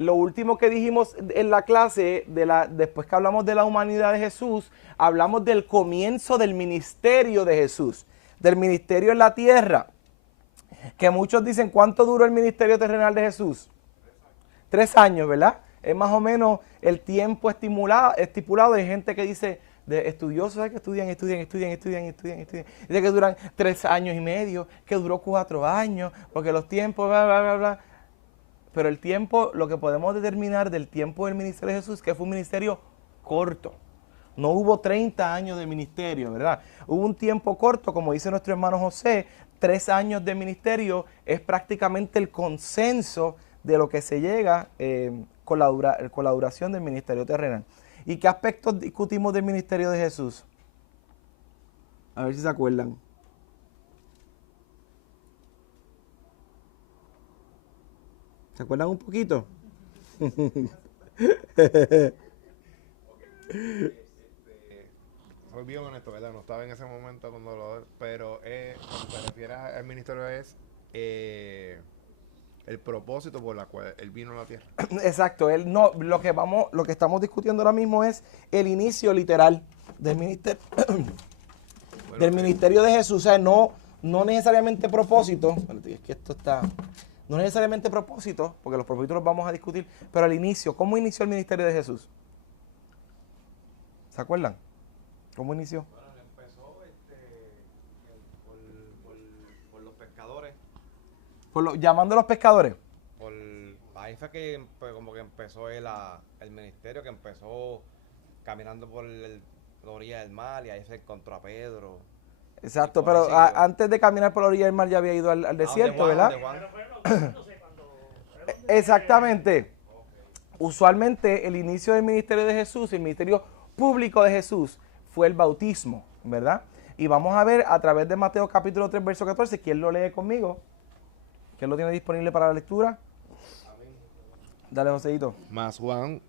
lo último que dijimos en la clase, después que hablamos de la humanidad de Jesús, hablamos del comienzo del ministerio de Jesús, del ministerio en la tierra. Que muchos dicen, ¿cuánto duró el ministerio terrenal de Jesús? 3 años, ¿verdad? Es más o menos el tiempo estipulado. Hay gente que dice, de estudiosos, ¿sabes? Que estudian. Dice que duran 3 años y medio, que duró 4 años, porque los tiempos, bla, bla, bla, bla. Pero el tiempo, lo que podemos determinar del tiempo del ministerio de Jesús, es que fue un ministerio corto. No hubo 30 años de ministerio, ¿verdad? Hubo un tiempo corto, como dice nuestro hermano José, 3 años de ministerio es prácticamente el consenso de lo que se llega con la duración del ministerio terrenal. ¿Y qué aspectos discutimos del ministerio de Jesús? A ver si se acuerdan. ¿Se acuerdan un poquito? Soy bien honesto, ¿verdad? No estaba en ese momento cuando pero cuando te refieres al ministerio es el propósito por la cual él vino a la tierra. Exacto, lo que estamos discutiendo ahora mismo es el inicio literal del ministerio, del ministerio de Jesús. O sea, no necesariamente propósito, es que esto está, no necesariamente propósito, porque los propósitos los vamos a discutir, pero al inicio, ¿cómo inició el ministerio de Jesús? ¿Se acuerdan? ¿Cómo inició? Bueno, empezó por los pescadores. Llamando a los pescadores. Ahí fue que como que empezó el ministerio, que empezó caminando por la orilla del mar y ahí se encontró a Pedro. Exacto, pero antes de caminar por la orilla del mar ya había ido al desierto, ¿verdad? Exactamente. Usualmente el inicio del ministerio de Jesús, el ministerio público de Jesús, fue el bautismo, ¿verdad? Y vamos a ver a través de Mateo capítulo 3, verso 14, ¿quién lo lee conmigo? ¿Quién lo tiene disponible para la lectura? Dale, Joséito. Mas Juan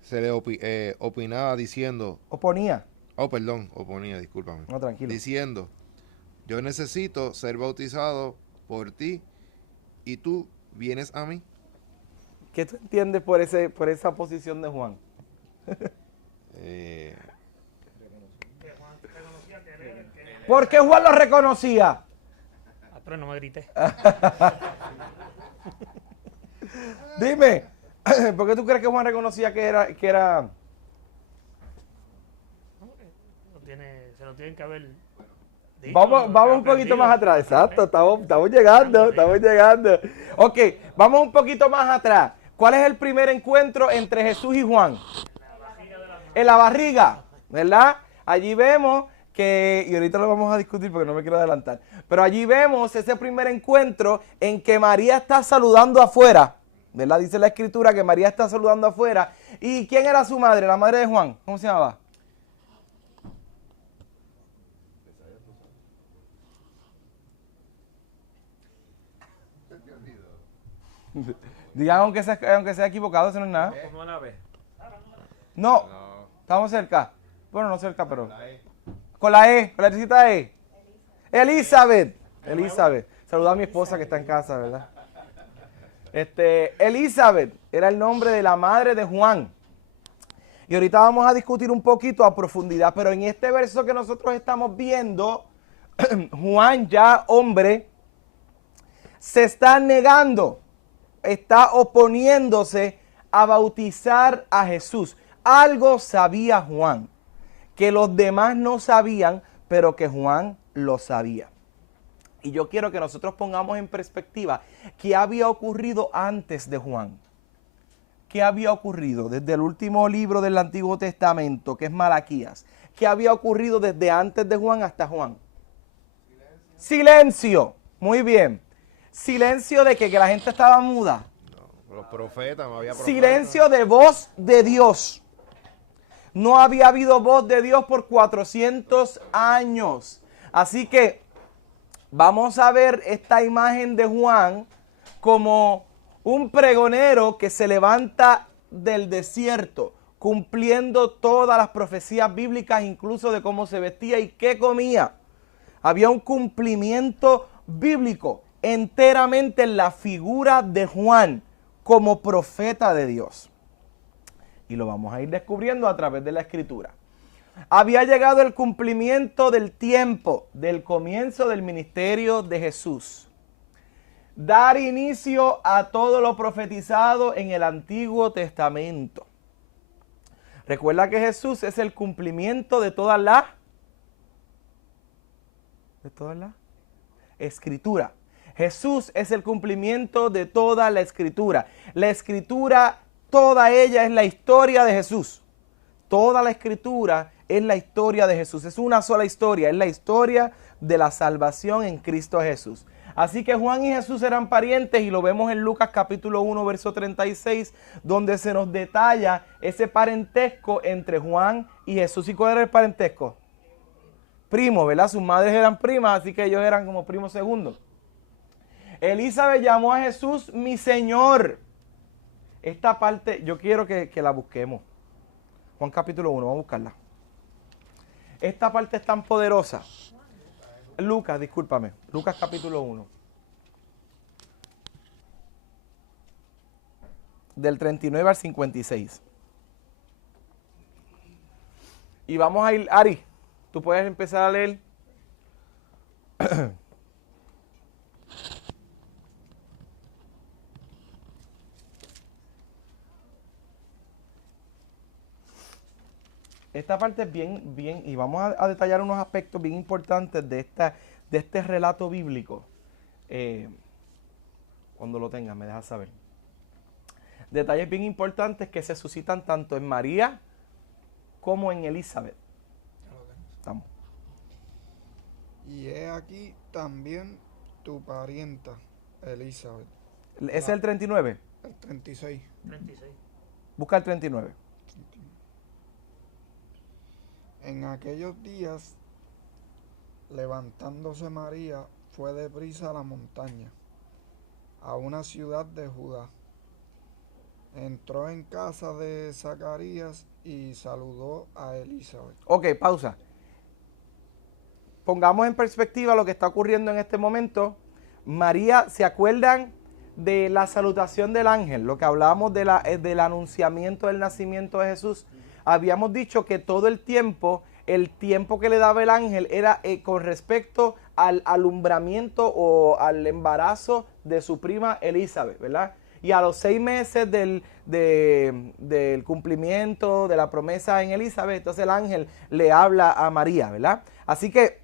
se le opinaba diciendo... Oponía. Oponía, discúlpame. No, tranquilo. Diciendo, yo necesito ser bautizado por ti y tú vienes a mí. ¿Qué tú entiendes por esa posición de Juan? ¿Por qué Juan lo reconocía? Pero no me grité. Dime, ¿por qué tú crees que Juan reconocía que era? Se lo tienen que haber dicho. Vamos un poquito más atrás. Exacto, estamos llegando. Ok, vamos un poquito más atrás. ¿Cuál es el primer encuentro entre Jesús y Juan? En la barriga, ¿verdad? Allí vemos que, y ahorita lo vamos a discutir porque no me quiero adelantar, pero allí vemos ese primer encuentro en que María está saludando afuera, ¿verdad? Dice la escritura que María está saludando afuera. ¿Y quién era su madre? La madre de Juan, ¿cómo se llamaba? Digan aunque sea equivocado, eso no es nada. ¿Cómo la ves? No, estamos cerca. Bueno, no cerca, pero... Con la letrecita E. Elizabeth. Saluda a mi esposa que está en casa, ¿verdad? Elizabeth era el nombre de la madre de Juan. Y ahorita vamos a discutir un poquito a profundidad, pero en este verso que nosotros estamos viendo, Juan, ya hombre, se está negando, está oponiéndose a bautizar a Jesús. Algo sabía Juan, que los demás no sabían, pero que Juan lo sabía. Y yo quiero que nosotros pongamos en perspectiva qué había ocurrido antes de Juan. ¿Qué había ocurrido desde el último libro del Antiguo Testamento, que es Malaquías? ¿Qué había ocurrido desde antes de Juan hasta Juan? Silencio. Muy bien. Silencio de que la gente estaba muda. No, los profetas, no había profetas. Silencio de voz de Dios. No había habido voz de Dios por 400 años. Así que vamos a ver esta imagen de Juan como un pregonero que se levanta del desierto, cumpliendo todas las profecías bíblicas, incluso de cómo se vestía y qué comía. Había un cumplimiento bíblico enteramente en la figura de Juan como profeta de Dios. Y lo vamos a ir descubriendo a través de la Escritura. Había llegado el cumplimiento del tiempo del comienzo del ministerio de Jesús. Dar inicio a todo lo profetizado en el Antiguo Testamento. Recuerda que Jesús es el cumplimiento de toda la Escritura. Jesús es el cumplimiento de toda la Escritura. La Escritura, toda ella es la historia de Jesús. Toda la Escritura es la historia de Jesús. Es una sola historia, es la historia de la salvación en Cristo Jesús. Así que Juan y Jesús eran parientes y lo vemos en Lucas capítulo 1, verso 36, donde se nos detalla ese parentesco entre Juan y Jesús. ¿Y cuál era el parentesco? Primo, ¿verdad? Sus madres eran primas, así que ellos eran como primos segundos. Elizabeth llamó a Jesús mi Señor. Esta parte yo quiero que la busquemos. Juan capítulo 1, vamos a buscarla. Esta parte es tan poderosa. Lucas, discúlpame. Lucas capítulo 1. Del 39 al 56. Y vamos a ir, Ari, tú puedes empezar a leer. Esta parte es bien, y vamos a detallar unos aspectos bien importantes de este relato bíblico. Cuando lo tengas, me dejas saber. Detalles bien importantes que se suscitan tanto en María como en Elizabeth. Estamos. Y he aquí también tu parienta, Elizabeth. ¿Ese es el 39? El 36. 36. Busca el 39. En aquellos días, levantándose María, fue deprisa a la montaña, a una ciudad de Judá. Entró en casa de Zacarías y saludó a Elizabeth. Ok, pausa. Pongamos en perspectiva lo que está ocurriendo en este momento. María, ¿se acuerdan de la salutación del ángel? Lo que hablábamos del anunciamiento del nacimiento de Jesús. Habíamos dicho que todo el tiempo que le daba el ángel era con respecto al alumbramiento o al embarazo de su prima Elizabeth, ¿verdad? Y a los 6 meses del cumplimiento de la promesa en Elizabeth, entonces el ángel le habla a María, ¿verdad? Así que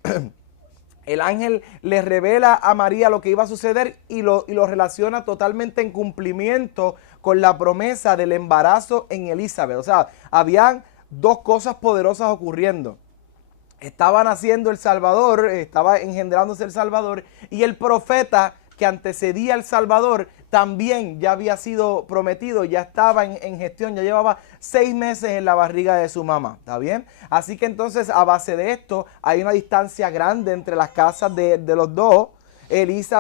el ángel le revela a María lo que iba a suceder y lo relaciona totalmente en cumplimiento con la promesa del embarazo en Elizabeth. O sea, habían dos cosas poderosas ocurriendo. Estaba naciendo el Salvador, estaba engendrándose el Salvador, y el profeta que antecedía al Salvador también ya había sido prometido, ya estaba en gestión, ya llevaba 6 meses en la barriga de su mamá, ¿está bien? Así que entonces a base de esto hay una distancia grande entre las casas de los dos.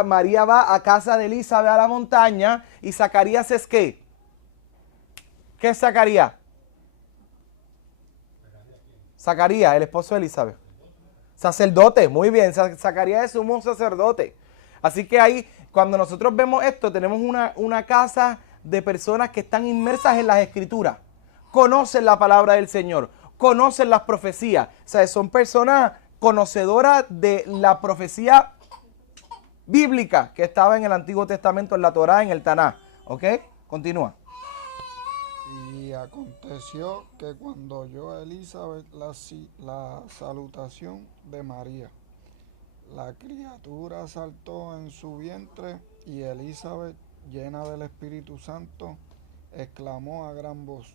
María va a casa de Elizabeth a la montaña y Zacarías es ¿qué? ¿Qué es Zacarías? Zacarías, el esposo de Elizabeth. Sacerdote, muy bien, Zacarías es sumo sacerdote. Así que ahí, cuando nosotros vemos esto, tenemos una casa de personas que están inmersas en las Escrituras. Conocen la palabra del Señor, conocen las profecías. O sea, son personas conocedoras de la profecía bíblica que estaba en el Antiguo Testamento, en la Torá, en el Taná. ¿Ok? Continúa. Y aconteció que cuando oyó Elizabeth la salutación de María, la criatura saltó en su vientre y Elizabeth, llena del Espíritu Santo, exclamó a gran voz: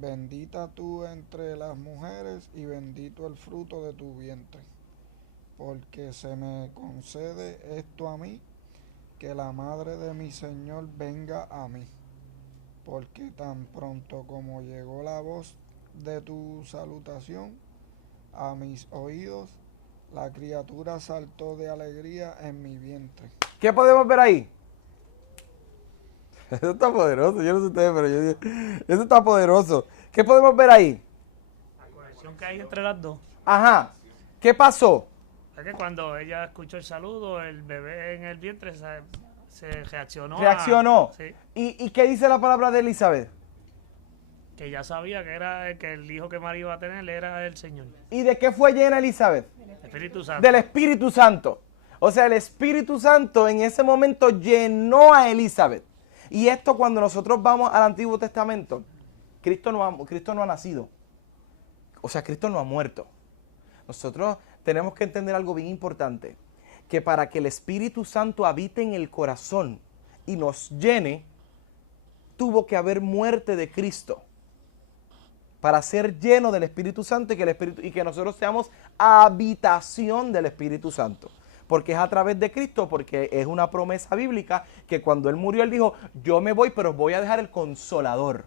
bendita tú entre las mujeres y bendito el fruto de tu vientre, porque se me concede esto a mí, que la madre de mi Señor venga a mí, porque tan pronto como llegó la voz de tu salutación a mis oídos, la criatura saltó de alegría en mi vientre. ¿Qué podemos ver ahí? Eso está poderoso, yo no sé ustedes, pero yo digo, eso está poderoso. ¿Qué podemos ver ahí? La conexión que hay entre las dos. Ajá, ¿qué pasó? Es que cuando ella escuchó el saludo, el bebé en el vientre Se reaccionó. Reaccionó. Sí, ¿Y qué dice la palabra de Elizabeth? que ya sabía que el hijo que María iba a tener era el Señor. ¿Y de qué fue llena Elizabeth? Espíritu Santo. Del Espíritu Santo. O sea, el Espíritu Santo en ese momento llenó a Elizabeth. Y esto cuando nosotros vamos al Antiguo Testamento, Cristo no ha nacido. O sea, Cristo no ha muerto. Nosotros tenemos que entender algo bien importante, que para que el Espíritu Santo habite en el corazón y nos llene, tuvo que haber muerte de Cristo para ser lleno del Espíritu Santo y que nosotros seamos habitación del Espíritu Santo. Porque es a través de Cristo, porque es una promesa bíblica que cuando Él murió, Él dijo, yo me voy, pero voy a dejar el Consolador.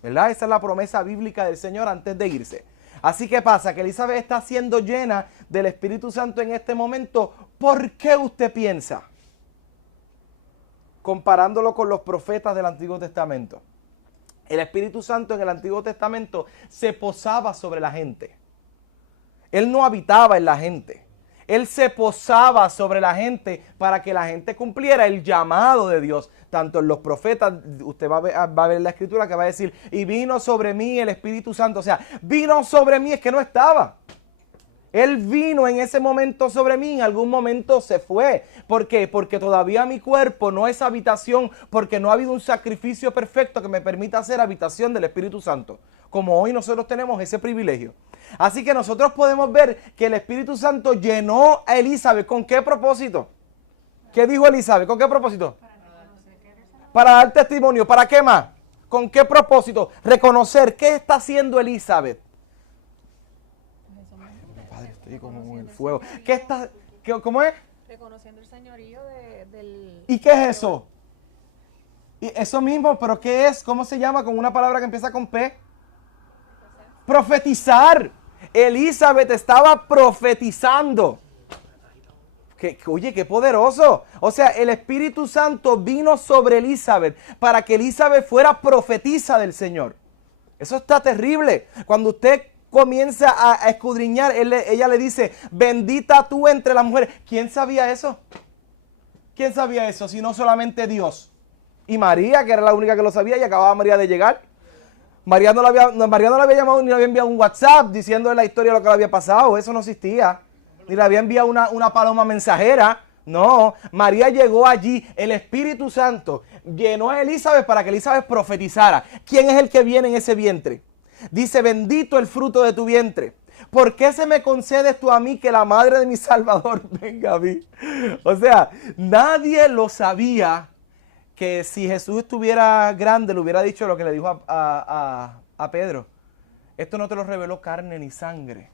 ¿Verdad? Esa es la promesa bíblica del Señor antes de irse. Así que pasa que Elizabeth está siendo llena del Espíritu Santo en este momento. ¿Por qué usted piensa? Comparándolo con los profetas del Antiguo Testamento. El Espíritu Santo en el Antiguo Testamento se posaba sobre la gente. Él no habitaba en la gente. Él se posaba sobre la gente para que la gente cumpliera el llamado de Dios. Tanto en los profetas, usted va a ver en la Escritura que va a decir, y vino sobre mí el Espíritu Santo. O sea, vino sobre mí, es que no estaba. Él vino en ese momento sobre mí, en algún momento se fue. ¿Por qué? Porque todavía mi cuerpo no es habitación, porque no ha habido un sacrificio perfecto que me permita hacer habitación del Espíritu Santo. Como hoy nosotros tenemos ese privilegio. Así que nosotros podemos ver que el Espíritu Santo llenó a Elizabeth. ¿Con qué propósito? ¿Qué dijo Elizabeth? ¿Con qué propósito? Para dar testimonio. ¿Para qué más? ¿Con qué propósito? Reconocer qué está haciendo Elizabeth. Padre, estoy como en el fuego. ¿Cómo es? Reconociendo el señorío del... ¿Y qué es eso? Y eso mismo, pero ¿qué es? ¿Cómo se llama? Con una palabra que empieza con P. Profetizar. Elizabeth estaba profetizando. Oye, qué poderoso. O sea, el Espíritu Santo vino sobre Elizabeth para que Elizabeth fuera profetisa del Señor. Eso está terrible. Cuando usted comienza a escudriñar, ella le dice, bendita tú entre las mujeres. ¿Quién sabía eso? ¿Quién sabía eso? Si no solamente Dios. Y María, que era la única que lo sabía, y acababa María de llegar. María no la había llamado ni le había enviado un WhatsApp diciéndole la historia de lo que le había pasado. Eso no existía. Ni le había enviado una paloma mensajera. No, María llegó allí. El Espíritu Santo llenó a Elizabeth para que Elizabeth profetizara. ¿Quién es el que viene en ese vientre? Dice, bendito el fruto de tu vientre. ¿Por qué se me concedes tú a mí que la madre de mi Salvador venga a mí? O sea, nadie lo sabía que si Jesús estuviera grande le hubiera dicho lo que le dijo a Pedro. Esto no te lo reveló carne ni sangre,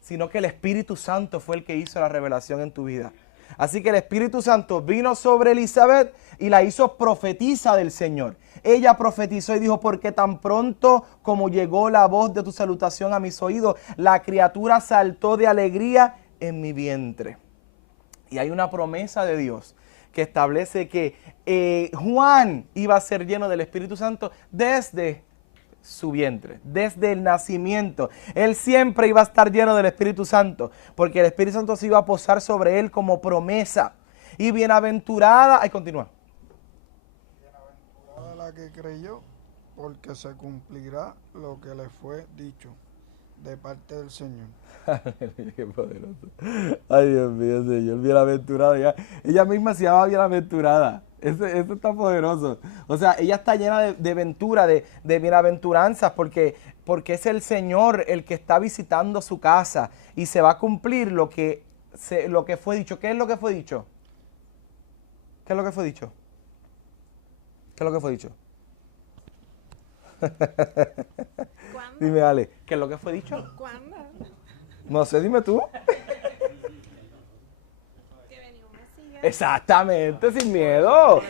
sino que el Espíritu Santo fue el que hizo la revelación en tu vida. Así que el Espíritu Santo vino sobre Elizabeth y la hizo profetisa del Señor. Ella profetizó y dijo, porque tan pronto como llegó la voz de tu salutación a mis oídos, la criatura saltó de alegría en mi vientre. Y hay una promesa de Dios que establece que Juan iba a ser lleno del Espíritu Santo desde su vientre, desde el nacimiento. Él siempre iba a estar lleno del Espíritu Santo, porque el Espíritu Santo se iba a posar sobre él como promesa. Y bienaventurada, ahí continúa. Bienaventurada la que creyó, porque se cumplirá lo que le fue dicho de parte del Señor. Qué poderoso. Ay, Dios mío, Señor, bienaventurada. Ella misma se llama bienaventurada. Eso está poderoso. O sea, ella está llena de ventura, de bienaventuranzas, porque es el Señor el que está visitando su casa y se va a cumplir lo que fue dicho. ¿Qué es lo que fue dicho? ¿Qué es lo que fue dicho? ¿Qué es lo que fue dicho? ¿Cuándo? Dime, Ale, ¿qué es lo que fue dicho? ¿Cuándo? No sé, dime tú. Que venía un Mesías. Exactamente, sin miedo.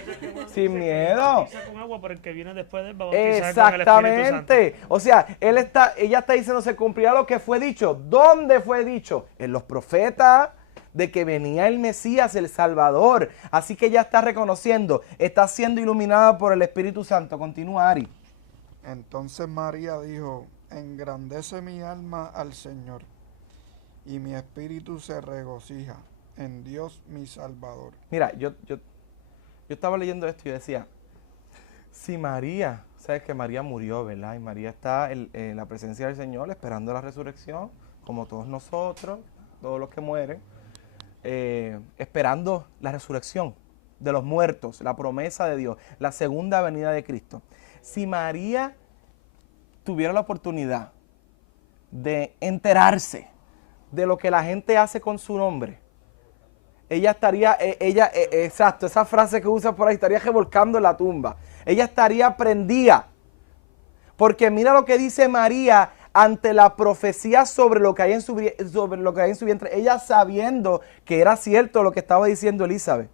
Sin miedo. Bautiza con agua, pero el que viene después de él va a bautizar con el Espíritu Santo. Exactamente. O sea, ella está diciendo, se cumplirá lo que fue dicho. ¿Dónde fue dicho? En los profetas, de que venía el Mesías, el Salvador. Así que ella está reconociendo, está siendo iluminada por el Espíritu Santo. Continúa, Ari. Entonces María dijo, engrandece mi alma al Señor, y mi espíritu se regocija en Dios mi Salvador. Mira, yo estaba leyendo esto y decía, si María, sabes que María murió, ¿verdad? Y María está en la presencia del Señor esperando la resurrección, como todos nosotros, todos los que mueren, esperando la resurrección de los muertos, la promesa de Dios, la segunda venida de Cristo. Si María tuviera la oportunidad de enterarse de lo que la gente hace con su nombre, ella estaría, exacto, esa frase que usa por ahí, estaría revolcando en la tumba. Ella estaría prendida. Porque mira lo que dice María ante la profecía sobre lo que hay en su vientre. Ella sabiendo que era cierto lo que estaba diciendo Elizabeth.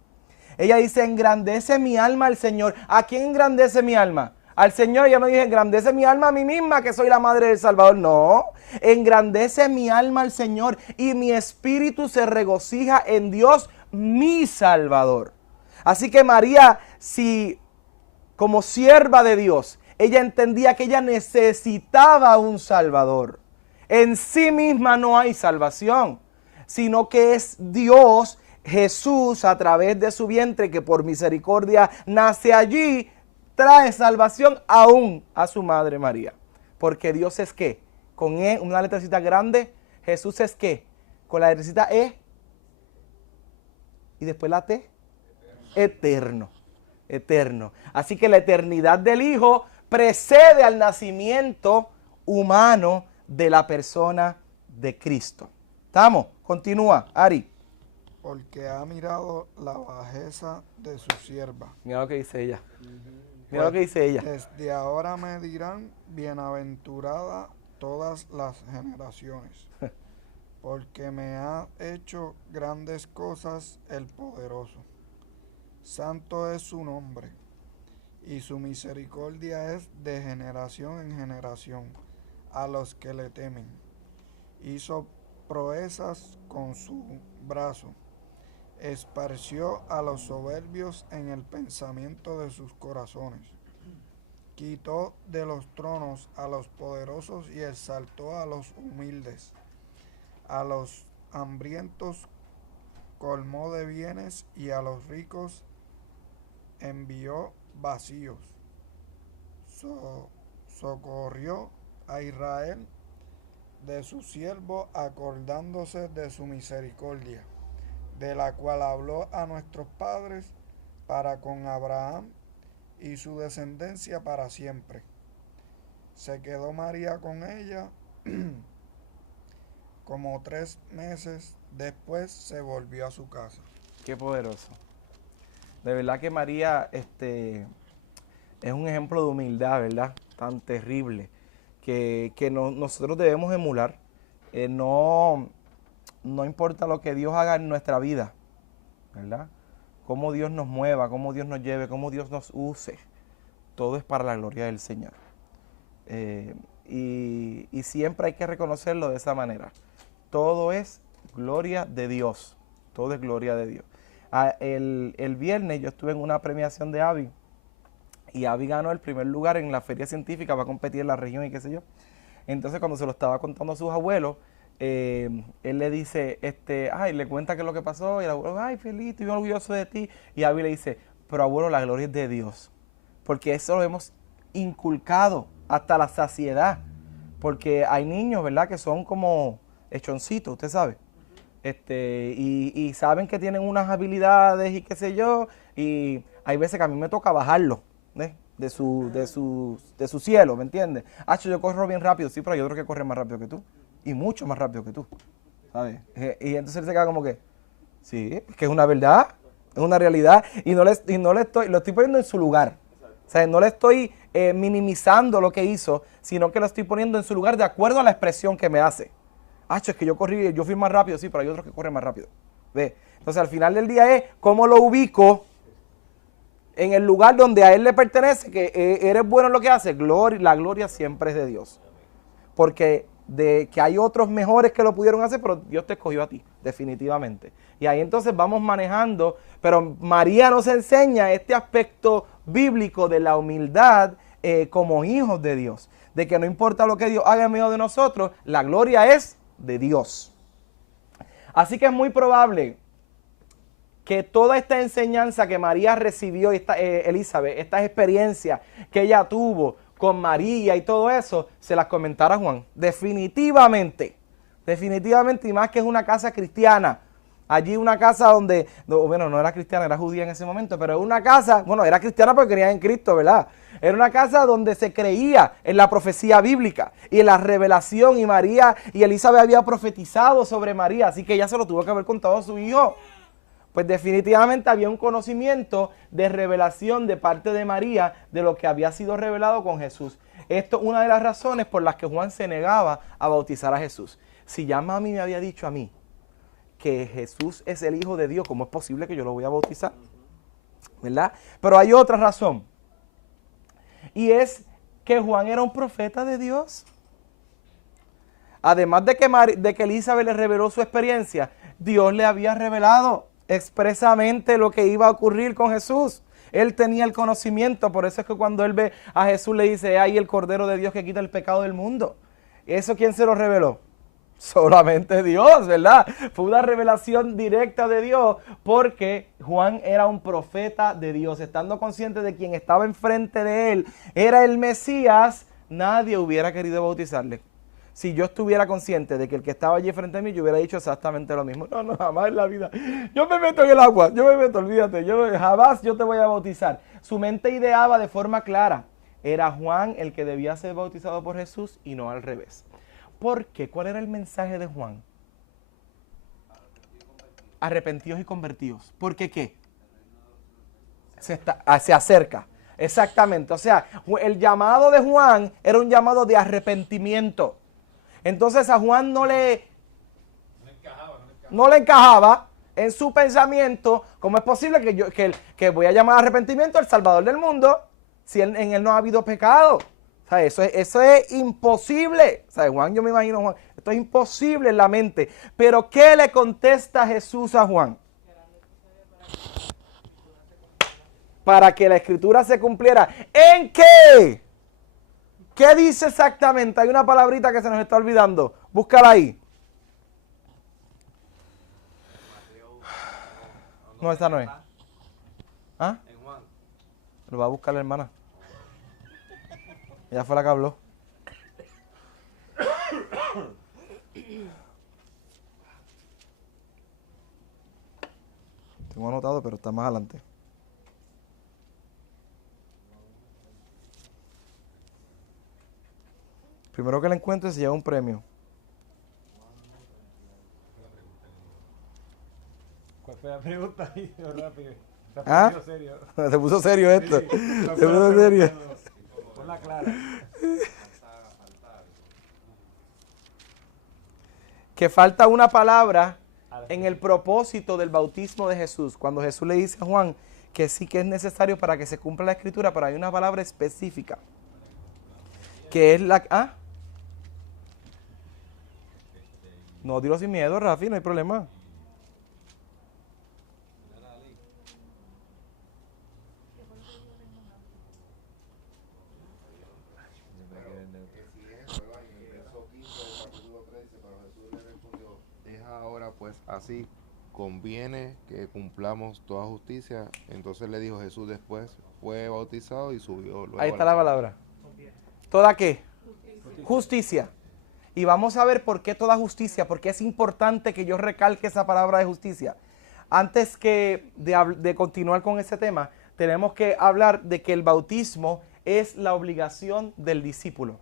Ella dice, engrandece mi alma al Señor. ¿A quién engrandece mi alma? Al Señor. Ella no dice, engrandece mi alma a mí misma, que soy la madre del Salvador. No, engrandece mi alma al Señor y mi espíritu se regocija en Dios, mi Salvador. Así que María, si como sierva de Dios, ella entendía que ella necesitaba un Salvador. En sí misma no hay salvación, sino que es Dios, Jesús, a través de su vientre, que por misericordia nace allí, trae salvación aún a su madre María. Porque Dios es ¿qué? Con E, una letrecita grande. Jesús es ¿qué? Con la letrecita E. Y después la T. Eterno. Eterno. Así que la eternidad del Hijo precede al nacimiento humano de la persona de Cristo. ¿Estamos? Continúa, Ari. Porque ha mirado la bajeza de su sierva. Mira lo que dice ella. Mira lo que dice ella. Desde ahora me dirán bienaventurada todas las generaciones, porque me ha hecho grandes cosas el poderoso. Santo es su nombre, y su misericordia es de generación en generación a los que le temen. Hizo proezas con su brazo, esparció a los soberbios en el pensamiento de sus corazones. Quitó de los tronos a los poderosos y exaltó a los humildes. A los hambrientos colmó de bienes y a los ricos envió vacíos. Socorrió a Israel de su siervo, acordándose de su misericordia, de la cual habló a nuestros padres para con Abraham y su descendencia para siempre. Se quedó María con ella como 3 meses, después se volvió a su casa. Qué poderoso. De verdad que María es un ejemplo de humildad, ¿verdad? Tan terrible que nosotros debemos emular. No importa lo que Dios haga en nuestra vida, ¿verdad? Cómo Dios nos mueva, cómo Dios nos lleve, cómo Dios nos use. Todo es para la gloria del Señor. Y siempre hay que reconocerlo de esa manera. Todo es gloria de Dios. Todo es gloria de Dios. El viernes yo estuve en una premiación de Abby. Y Abby ganó el primer lugar en la feria científica, va a competir en la región y qué sé yo. Entonces cuando se lo estaba contando a sus abuelos, él le dice, le cuenta qué es lo que pasó, y el abuelo, ay, feliz, estoy orgulloso de ti. Y Abby le dice, pero abuelo, la gloria es de Dios. Porque eso lo hemos inculcado hasta la saciedad. Porque hay niños, ¿verdad?, que son como hechoncitos, usted sabe. Y saben que tienen unas habilidades y qué sé yo, y hay veces que a mí me toca bajarlo, ¿ves? de su cielo, ¿me entiendes? Yo corro bien rápido, sí, pero hay otro que corre más rápido que tú, y mucho más rápido que tú, ¿sabes? Y entonces él se queda como que, sí, es que es una verdad, es una realidad, y lo estoy poniendo en su lugar. O sea, no le estoy minimizando lo que hizo, sino que lo estoy poniendo en su lugar de acuerdo a la expresión que me hace. Es que yo fui más rápido, sí, pero hay otros que corren más rápido. ¿Ve? Entonces, al final del día es cómo lo ubico en el lugar donde a él le pertenece, que eres bueno en lo que hace. La gloria siempre es de Dios. Porque de que hay otros mejores que lo pudieron hacer, pero Dios te escogió a ti, definitivamente. Y ahí entonces vamos manejando, pero María nos enseña este aspecto bíblico de la humildad como hijos de Dios. De que no importa lo que Dios haga en medio de nosotros, la gloria es de Dios. Así que es muy probable que toda esta enseñanza que María recibió, Elizabeth, estas experiencias que ella tuvo con María y todo eso, se las comentara a Juan. Definitivamente, y más que es una casa cristiana. Allí una casa donde, bueno, no era cristiana, era judía en ese momento, pero una casa, bueno, era cristiana porque creía en Cristo, ¿verdad? Era una casa donde se creía en la profecía bíblica y en la revelación, y María y Elizabeth había profetizado sobre María, así que ella se lo tuvo que haber contado a su hijo. Pues definitivamente había un conocimiento de revelación de parte de María de lo que había sido revelado con Jesús. Esto es una de las razones por las que Juan se negaba a bautizar a Jesús. Si ya mami me había dicho a mí que Jesús es el Hijo de Dios, ¿cómo es posible que yo lo voy a bautizar? ¿Verdad? Pero hay otra razón. Y es que Juan era un profeta de Dios. Además de que Elizabeth le reveló su experiencia, Dios le había revelado expresamente lo que iba a ocurrir con Jesús. Él tenía el conocimiento, por eso es que cuando él ve a Jesús le dice, ¡ay, el Cordero de Dios que quita el pecado del mundo! ¿Eso quién se lo reveló? Solamente Dios, ¿verdad? Fue una revelación directa de Dios porque Juan era un profeta de Dios. Estando consciente de quien estaba enfrente de él era el Mesías, nadie hubiera querido bautizarle. Si yo estuviera consciente de que el que estaba allí frente a mí, yo hubiera dicho exactamente lo mismo. No, jamás en la vida. Yo me meto en el agua, olvídate, jamás yo te voy a bautizar. Su mente ideaba de forma clara. Era Juan el que debía ser bautizado por Jesús y no al revés. ¿Por qué? ¿Cuál era el mensaje de Juan? Arrepentidos y convertidos. ¿Por qué qué? Se acerca. Exactamente. O sea, el llamado de Juan era un llamado de arrepentimiento. Entonces a Juan no le encajaba en su pensamiento. ¿Cómo es posible que voy a llamar arrepentimiento al Salvador del mundo si en él no ha habido pecado? O sea, eso es imposible. O sea, Juan, yo me imagino, Juan, esto es imposible en la mente. Pero ¿qué le contesta Jesús a Juan? Para que la escritura se cumpliera. ¿En qué? ¿Qué dice exactamente? Hay una palabrita que se nos está olvidando. Búscala ahí. No, esa no es. ¿Ah? En Juan. Lo va a buscar la hermana. Ella fue la que habló. Tengo anotado, pero está más adelante. Primero que la encuentre se lleva un premio. ¿Cuál fue la pregunta? Rápido. ¿Ah? Serio. Se puso serio esto. Sí. Se puso serio. Ponla clara. Que falta una palabra en el propósito del bautismo de Jesús. Cuando Jesús le dice a Juan que sí que es necesario para que se cumpla la escritura, pero hay una palabra específica. Que es la... ¿Ah? No, dilo sin miedo, Rafi, no hay problema. Es ahora pues así, conviene que cumplamos toda justicia. Entonces le dijo Jesús después, fue bautizado y subió luego. Ahí está la palabra. ¿Toda qué? Justicia. Y vamos a ver por qué toda justicia, porque es importante que yo recalque esa palabra de justicia. Antes de continuar con ese tema, tenemos que hablar de que el bautismo es la obligación del discípulo.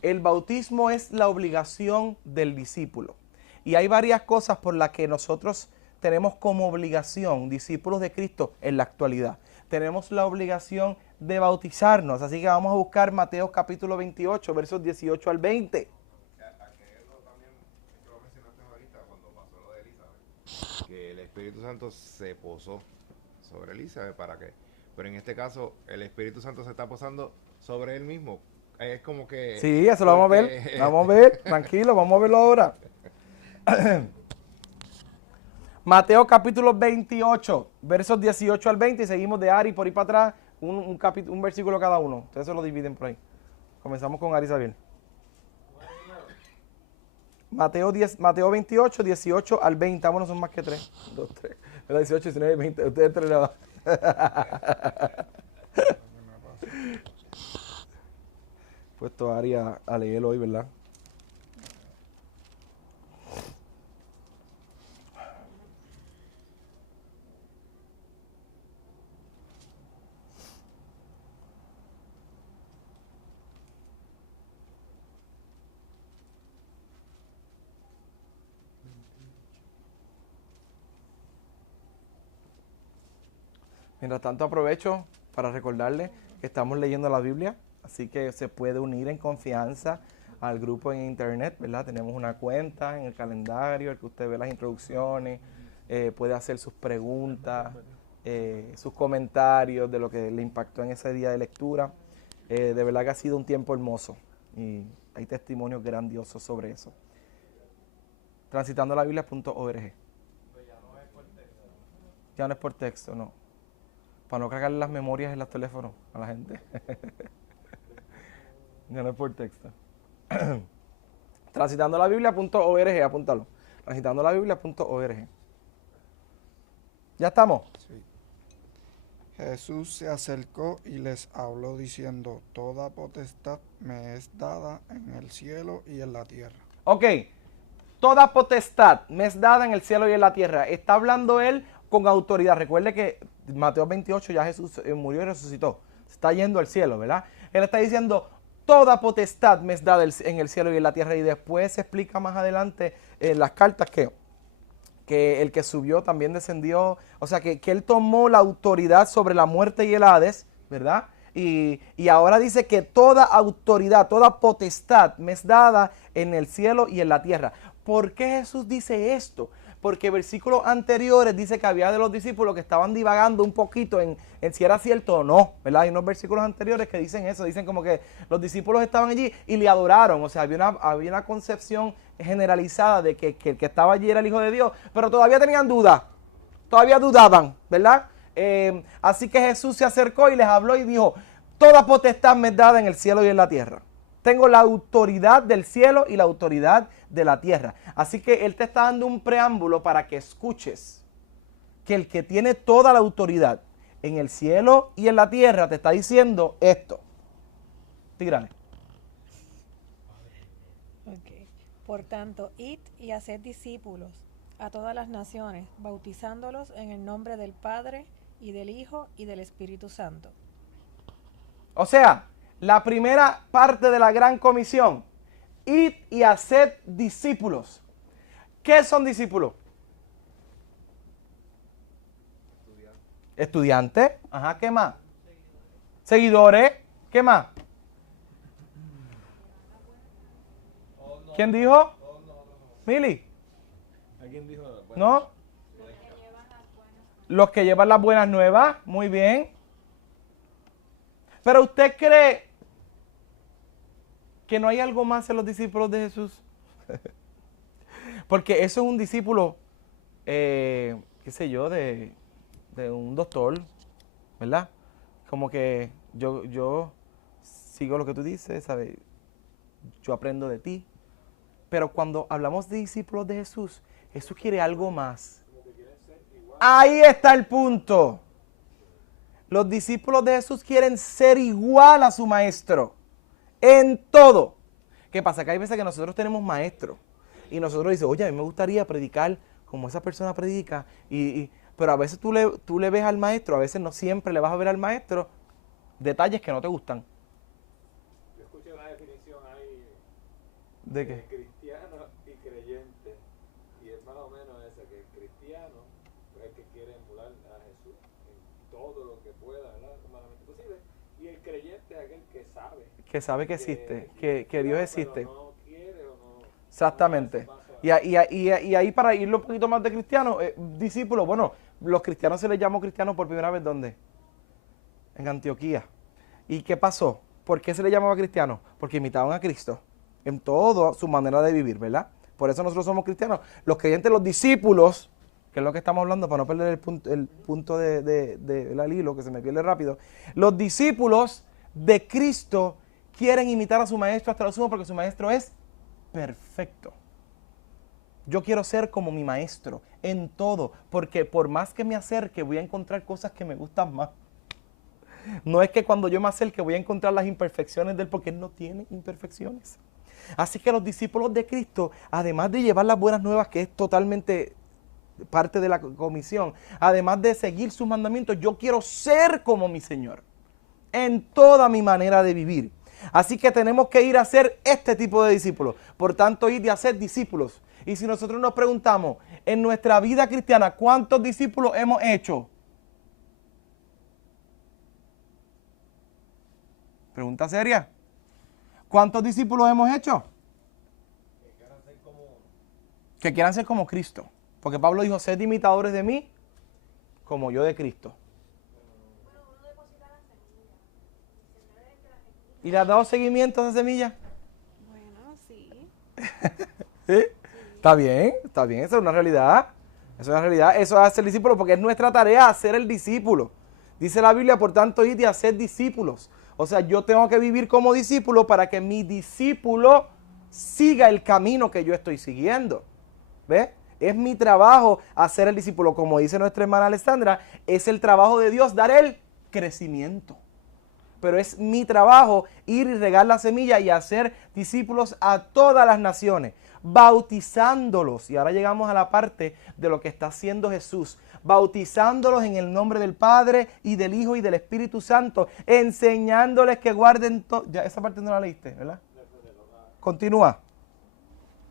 El bautismo es la obligación del discípulo. Y hay varias cosas por las que nosotros tenemos como obligación, discípulos de Cristo, en la actualidad. Tenemos la obligación de bautizarnos. Así que vamos a buscar Mateo capítulo 28, versos 18 al 20. Que el Espíritu Santo se posó sobre Elizabeth, ¿para qué? Pero en este caso, el Espíritu Santo se está posando sobre él mismo. Es como que... Sí, eso lo vamos a ver. Vamos a ver, tranquilo, vamos a verlo ahora. Mateo capítulo 28, versos 18 al 20, y seguimos de Ari por ahí para atrás, un versículo cada uno. Ustedes se lo dividen por ahí. Comenzamos con Ari Isabel. Mateo 28, 18 al 20. Vámonos, son más que 3. 2, 3. Era 18, 19 y 20. Ustedes entrenaban. Puesto a Ari a leer hoy, ¿verdad? Mientras tanto aprovecho para recordarle que estamos leyendo la Biblia, así que se puede unir en confianza al grupo en internet, ¿verdad? Tenemos una cuenta en el calendario, el que usted ve las introducciones, puede hacer sus preguntas, sus comentarios de lo que le impactó en ese día de lectura. De verdad que ha sido un tiempo hermoso y hay testimonios grandiosos sobre eso. Transitandolabiblia.org. Ya no es por texto, no. Para no cagarle las memorias en los teléfonos a la gente. Ya no es por texto. Transitandolabiblia.org, apúntalo. Transitandolabiblia.org. ¿Ya estamos? Sí. Jesús se acercó y les habló diciendo, toda potestad me es dada en el cielo y en la tierra. Ok. Toda potestad me es dada en el cielo y en la tierra. Está hablando él con autoridad. Recuerde que Mateo 28 ya Jesús murió y resucitó. Está yendo al cielo, ¿verdad? Él está diciendo, toda potestad me es dada en el cielo y en la tierra. Y después se explica más adelante en las cartas que el que subió también descendió. O sea, que él tomó la autoridad sobre la muerte y el Hades, ¿verdad? Y ahora dice que toda autoridad, toda potestad me es dada en el cielo y en la tierra. ¿Por qué Jesús dice esto? Porque versículos anteriores dice que había de los discípulos que estaban divagando un poquito en si era cierto o no, ¿verdad? Hay unos versículos anteriores que dicen eso, dicen como que los discípulos estaban allí y le adoraron, o sea, había una concepción generalizada de que el que estaba allí era el Hijo de Dios, pero todavía tenían dudas, todavía dudaban, ¿verdad? Así que Jesús se acercó y les habló y dijo, toda potestad me es dada en el cielo y en la tierra. Tengo la autoridad del cielo y la autoridad de la tierra. Así que Él te está dando un preámbulo para que escuches que el que tiene toda la autoridad en el cielo y en la tierra te está diciendo esto. Tírale. Ok. Por tanto, id y haced discípulos a todas las naciones, bautizándolos en el nombre del Padre y del Hijo y del Espíritu Santo. O sea, la primera parte de la gran comisión, id y haced discípulos. ¿Qué son discípulos? Estudiantes. Ajá, ¿qué más? Seguidores. ¿Qué más? ¿Quién dijo? Mili. ¿Alguien dijo? ¿No? Los que llevan las buenas nuevas. Muy bien. Pero usted cree que no hay algo más en los discípulos de Jesús. Porque eso es un discípulo, qué sé yo, de un doctor, ¿verdad? Como que yo sigo lo que tú dices, ¿sabes? Yo aprendo de ti. Pero cuando hablamos de discípulos de Jesús, Jesús quiere algo más. Ahí está el punto. Los discípulos de Jesús quieren ser igual a su maestro. En todo. ¿Qué pasa? Que hay veces que nosotros tenemos maestros y nosotros decimos, oye, a mí me gustaría predicar como esa persona predica, pero a veces tú le ves al maestro, a veces no siempre le vas a ver al maestro detalles que no te gustan. Yo escuché una definición ahí ¿De qué? cristiano y creyente, y es más o menos esa, que el cristiano es el que quiere emular a Jesús en todo lo que pueda, ¿verdad? Humanamente posible, y el creyente es aquel que sabe Que existe, que Dios existe. pero no quiere o no. Exactamente. Y ahí para irle un poquito más de cristiano, discípulos, bueno, los cristianos se les llamó cristianos por primera vez, ¿dónde? En Antioquía. ¿Y qué pasó? ¿Por qué se les llamaba cristianos? Porque imitaban a Cristo en toda su manera de vivir, ¿verdad? Por eso nosotros somos cristianos. Los creyentes, los discípulos, que es lo que estamos hablando, para no perder el punto del hilo, que se me pierde rápido. Los discípulos de Cristo quieren imitar a su maestro hasta lo sumo porque su maestro es perfecto. Yo quiero ser como mi maestro en todo, porque por más que me acerque voy a encontrar cosas que me gustan más. No es que cuando yo me acerque voy a encontrar las imperfecciones de él, porque él no tiene imperfecciones. Así que los discípulos de Cristo, además de llevar las buenas nuevas, que es totalmente parte de la comisión, además de seguir sus mandamientos, yo quiero ser como mi Señor en toda mi manera de vivir. Así que tenemos que ir a ser este tipo de discípulos. Por tanto, ir a ser discípulos. Y si nosotros nos preguntamos, en nuestra vida cristiana, ¿cuántos discípulos hemos hecho? Pregunta seria. ¿Cuántos discípulos hemos hecho? Que quieran ser como Cristo. Porque Pablo dijo, sed imitadores de mí, como yo de Cristo. ¿Y le has dado seguimiento a esa semilla? Bueno, sí. ¿Sí? Está bien, eso es una realidad. Eso es una realidad, eso es hacer discípulo, porque es nuestra tarea hacer el discípulo. Dice la Biblia, por tanto, id y hacer discípulos. O sea, yo tengo que vivir como discípulo para que mi discípulo siga el camino que yo estoy siguiendo. ¿Ves? Es mi trabajo hacer el discípulo. Como dice nuestra hermana Alessandra, es el trabajo de Dios dar el crecimiento. Pero es mi trabajo ir y regar la semilla y hacer discípulos a todas las naciones, bautizándolos. Y ahora llegamos a la parte de lo que está haciendo Jesús. Bautizándolos en el nombre del Padre y del Hijo y del Espíritu Santo, enseñándoles que guarden todo. Ya esa parte no la leíste, ¿verdad? Continúa.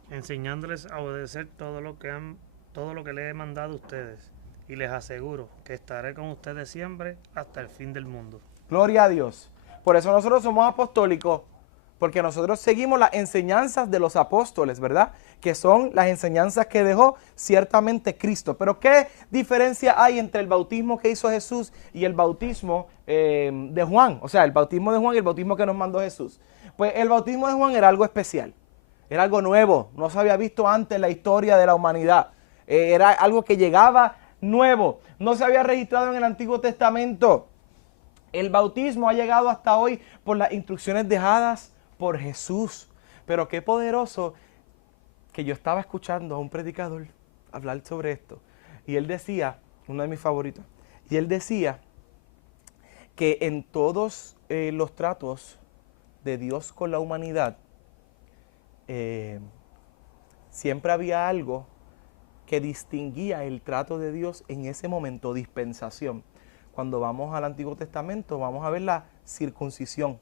Enseñándoles a obedecer todo lo que les he mandado a ustedes. Y les aseguro que estaré con ustedes siempre hasta el fin del mundo. Gloria a Dios. Por eso nosotros somos apostólicos, porque nosotros seguimos las enseñanzas de los apóstoles, ¿verdad? Que son las enseñanzas que dejó ciertamente Cristo. Pero ¿qué diferencia hay entre el bautismo que hizo Jesús y el bautismo de Juan? O sea, el bautismo de Juan y el bautismo que nos mandó Jesús. Pues el bautismo de Juan era algo especial, era algo nuevo, no se había visto antes en la historia de la humanidad. Era algo que llegaba nuevo, no se había registrado en el Antiguo Testamento. El bautismo ha llegado hasta hoy por las instrucciones dejadas por Jesús. Pero qué poderoso que yo estaba escuchando a un predicador hablar sobre esto. Y él decía, uno de mis favoritos, y él decía que en todos los tratos de Dios con la humanidad, siempre había algo que distinguía el trato de Dios en ese momento, dispensación. Cuando vamos al Antiguo Testamento, vamos a ver la circuncisión.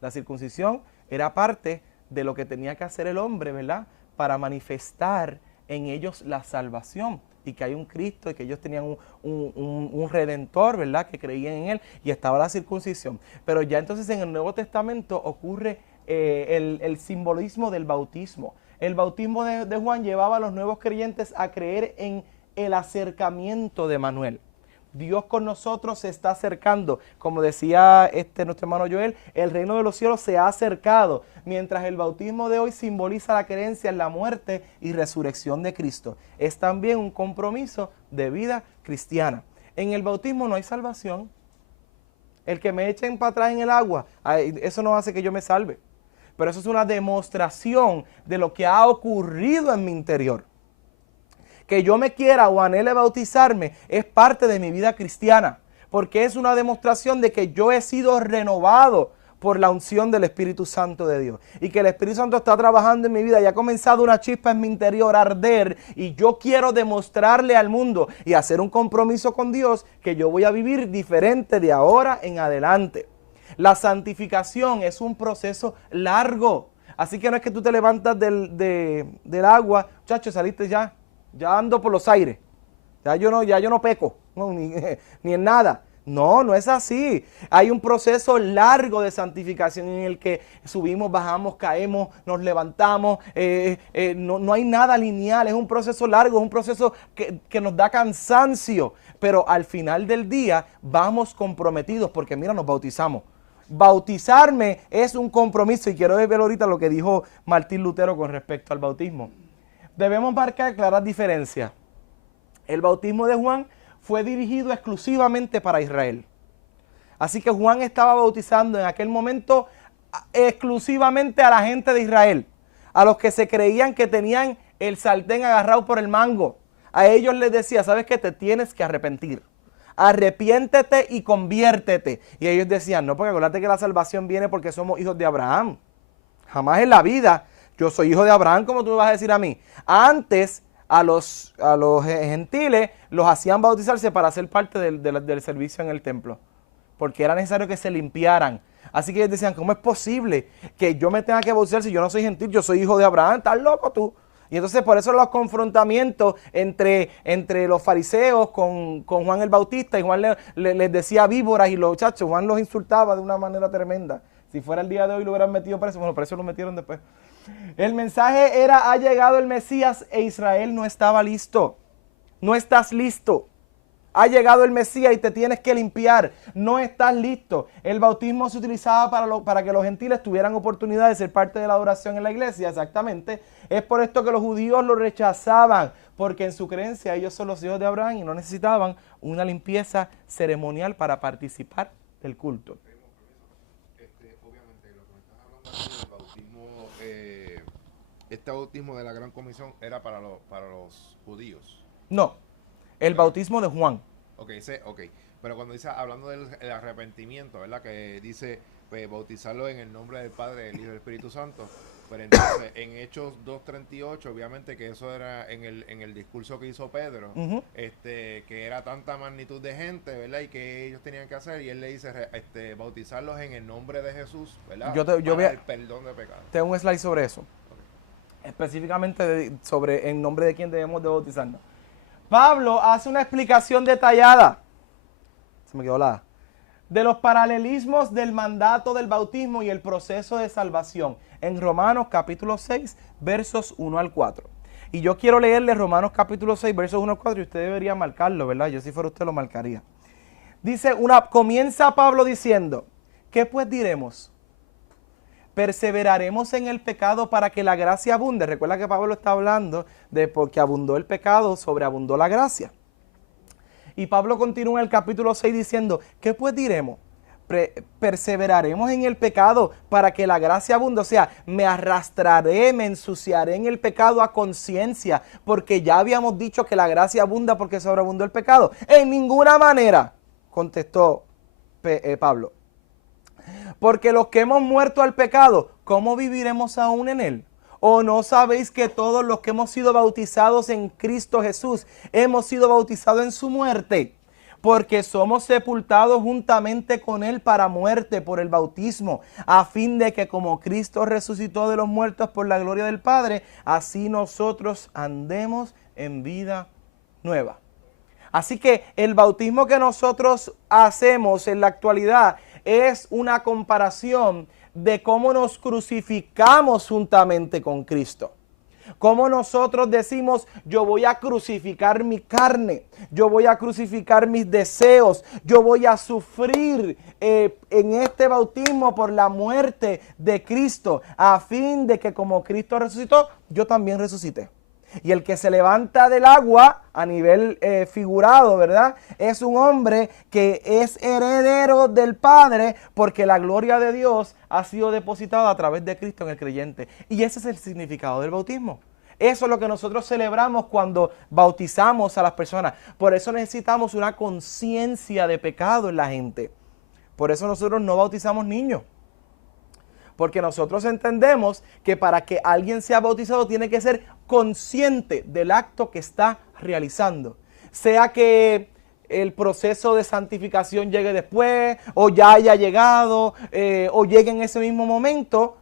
La circuncisión era parte de lo que tenía que hacer el hombre, ¿verdad? Para manifestar en ellos la salvación. Y que hay un Cristo y que ellos tenían un Redentor, ¿verdad? Que creían en Él. Y estaba la circuncisión. Pero ya entonces en el Nuevo Testamento ocurre el simbolismo del bautismo. El bautismo de Juan llevaba a los nuevos creyentes a creer en el acercamiento de Manuel. Dios con nosotros se está acercando. Como decía nuestro hermano Joel, el reino de los cielos se ha acercado. Mientras el bautismo de hoy simboliza la creencia en la muerte y resurrección de Cristo. Es también un compromiso de vida cristiana. En el bautismo no hay salvación. El que me echen para atrás en el agua, eso no hace que yo me salve. Pero eso es una demostración de lo que ha ocurrido en mi interior. Que yo me quiera o anhele bautizarme es parte de mi vida cristiana, porque es una demostración de que yo he sido renovado por la unción del Espíritu Santo de Dios, y que el Espíritu Santo está trabajando en mi vida y ha comenzado una chispa en mi interior a arder, y yo quiero demostrarle al mundo y hacer un compromiso con Dios que yo voy a vivir diferente de ahora en adelante. La santificación es un proceso largo, así que no es que tú te levantas del agua, muchacho, saliste ya ando por los aires, ya yo no peco, no, ni en nada. No, no es así. Hay un proceso largo de santificación en el que subimos, bajamos, caemos, nos levantamos. No hay nada lineal, es un proceso largo, es un proceso que nos da cansancio. Pero al final del día vamos comprometidos porque mira, nos bautizamos. Bautizarme es un compromiso y quiero ver ahorita lo que dijo Martín Lutero con respecto al bautismo. Debemos marcar claras diferencias. El bautismo de Juan fue dirigido exclusivamente para Israel. Así que Juan estaba bautizando en aquel momento exclusivamente a la gente de Israel, a los que se creían que tenían el sartén agarrado por el mango. A ellos les decía, ¿sabes qué? Te tienes que arrepentir. Arrepiéntete y conviértete. Y ellos decían, no, porque acuérdate que la salvación viene porque somos hijos de Abraham. Jamás en la vida yo soy hijo de Abraham, como tú me vas a decir a mí. Antes a los gentiles los hacían bautizarse para ser parte del servicio en el templo, porque era necesario que se limpiaran. Así que ellos decían, ¿cómo es posible que yo me tenga que bautizar si yo no soy gentil? Yo soy hijo de Abraham, ¿estás loco tú? Y entonces por eso los confrontamientos entre los fariseos con Juan el Bautista, y Juan les decía víboras, y los muchachos, Juan los insultaba de una manera tremenda. Si fuera el día de hoy lo hubieran metido preso, bueno, preso lo metieron después. El mensaje era, ha llegado el Mesías e Israel no estaba listo. No estás listo. Ha llegado el Mesías y te tienes que limpiar. No estás listo. El bautismo se utilizaba para que los gentiles tuvieran oportunidad de ser parte de la adoración en la iglesia, exactamente. Es por esto que los judíos lo rechazaban, porque en su creencia ellos son los hijos de Abraham y no necesitaban una limpieza ceremonial para participar del culto. Obviamente, lo que me estás hablando del bautismo, este bautismo de la Gran Comisión era para los judíos. No, el bautismo de Juan. Ok. Pero cuando dice, hablando del arrepentimiento, ¿verdad? Que dice, pues, bautizarlo en el nombre del Padre, del Hijo y del Espíritu Santo. Pero entonces, en Hechos 2:38, obviamente que eso era en el discurso que hizo Pedro, que era tanta magnitud de gente, ¿verdad? Y que ellos tenían que hacer, y él le dice, bautizarlos en el nombre de Jesús, ¿verdad? Para el perdón de pecados. Tengo un slide sobre eso. Específicamente sobre en nombre de quién debemos de bautizarnos. Pablo hace una explicación detallada, se me quedó la, de los paralelismos del mandato del bautismo y el proceso de salvación en Romanos capítulo 6, versos 1 al 4. Y yo quiero leerle Romanos capítulo 6, versos 1 al 4, y usted debería marcarlo, ¿verdad? Yo si fuera usted lo marcaría. Dice, comienza Pablo diciendo, ¿qué pues diremos? ¿Perseveraremos en el pecado para que la gracia abunde? Recuerda que Pablo está hablando de porque abundó el pecado, sobreabundó la gracia. Y Pablo continúa en el capítulo 6 diciendo, ¿qué pues diremos? Perseveraremos en el pecado para que la gracia abunde. O sea, me arrastraré, me ensuciaré en el pecado a conciencia, porque ya habíamos dicho que la gracia abunda porque sobreabundó el pecado. En ninguna manera, contestó Pablo. Porque los que hemos muerto al pecado, ¿cómo viviremos aún en él? ¿O no sabéis que todos los que hemos sido bautizados en Cristo Jesús, hemos sido bautizados en su muerte? Porque somos sepultados juntamente con él para muerte por el bautismo, a fin de que como Cristo resucitó de los muertos por la gloria del Padre, así nosotros andemos en vida nueva. Así que el bautismo que nosotros hacemos en la actualidad es una comparación de cómo nos crucificamos juntamente con Cristo. Cómo nosotros decimos, yo voy a crucificar mi carne, yo voy a crucificar mis deseos, yo voy a sufrir en este bautismo por la muerte de Cristo, a fin de que como Cristo resucitó, yo también resucité. Y el que se levanta del agua, a nivel figurado, ¿verdad? Es un hombre que es heredero del Padre, porque la gloria de Dios ha sido depositada a través de Cristo en el creyente. Y ese es el significado del bautismo. Eso es lo que nosotros celebramos cuando bautizamos a las personas. Por eso necesitamos una conciencia de pecado en la gente. Por eso nosotros no bautizamos niños. Porque nosotros entendemos que para que alguien sea bautizado tiene que ser consciente del acto que está realizando. Sea que el proceso de santificación llegue después, o ya haya llegado, o llegue en ese mismo momento,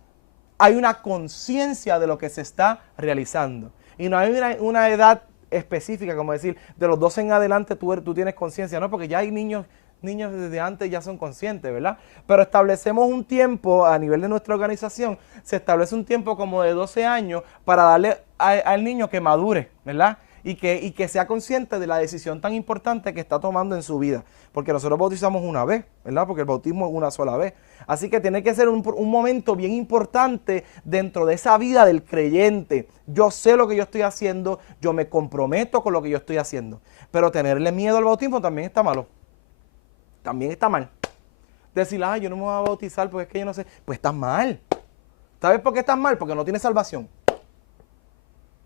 hay una conciencia de lo que se está realizando. Y no hay una edad específica, como decir, de los 12 en adelante tú tienes conciencia, ¿no? Porque ya hay niños desde antes ya son conscientes, ¿verdad? Pero establecemos un tiempo a nivel de nuestra organización, se establece un tiempo como de 12 años para darle al niño que madure, ¿verdad? Y que sea consciente de la decisión tan importante que está tomando en su vida. Porque nosotros bautizamos una vez, ¿verdad? Porque el bautismo es una sola vez. Así que tiene que ser un momento bien importante dentro de esa vida del creyente. Yo sé lo que yo estoy haciendo, yo me comprometo con lo que yo estoy haciendo. Pero tenerle miedo al bautismo también está malo. También está mal. Decir, yo no me voy a bautizar porque es que yo no sé. Pues estás mal. ¿Sabes por qué estás mal? Porque no tienes salvación.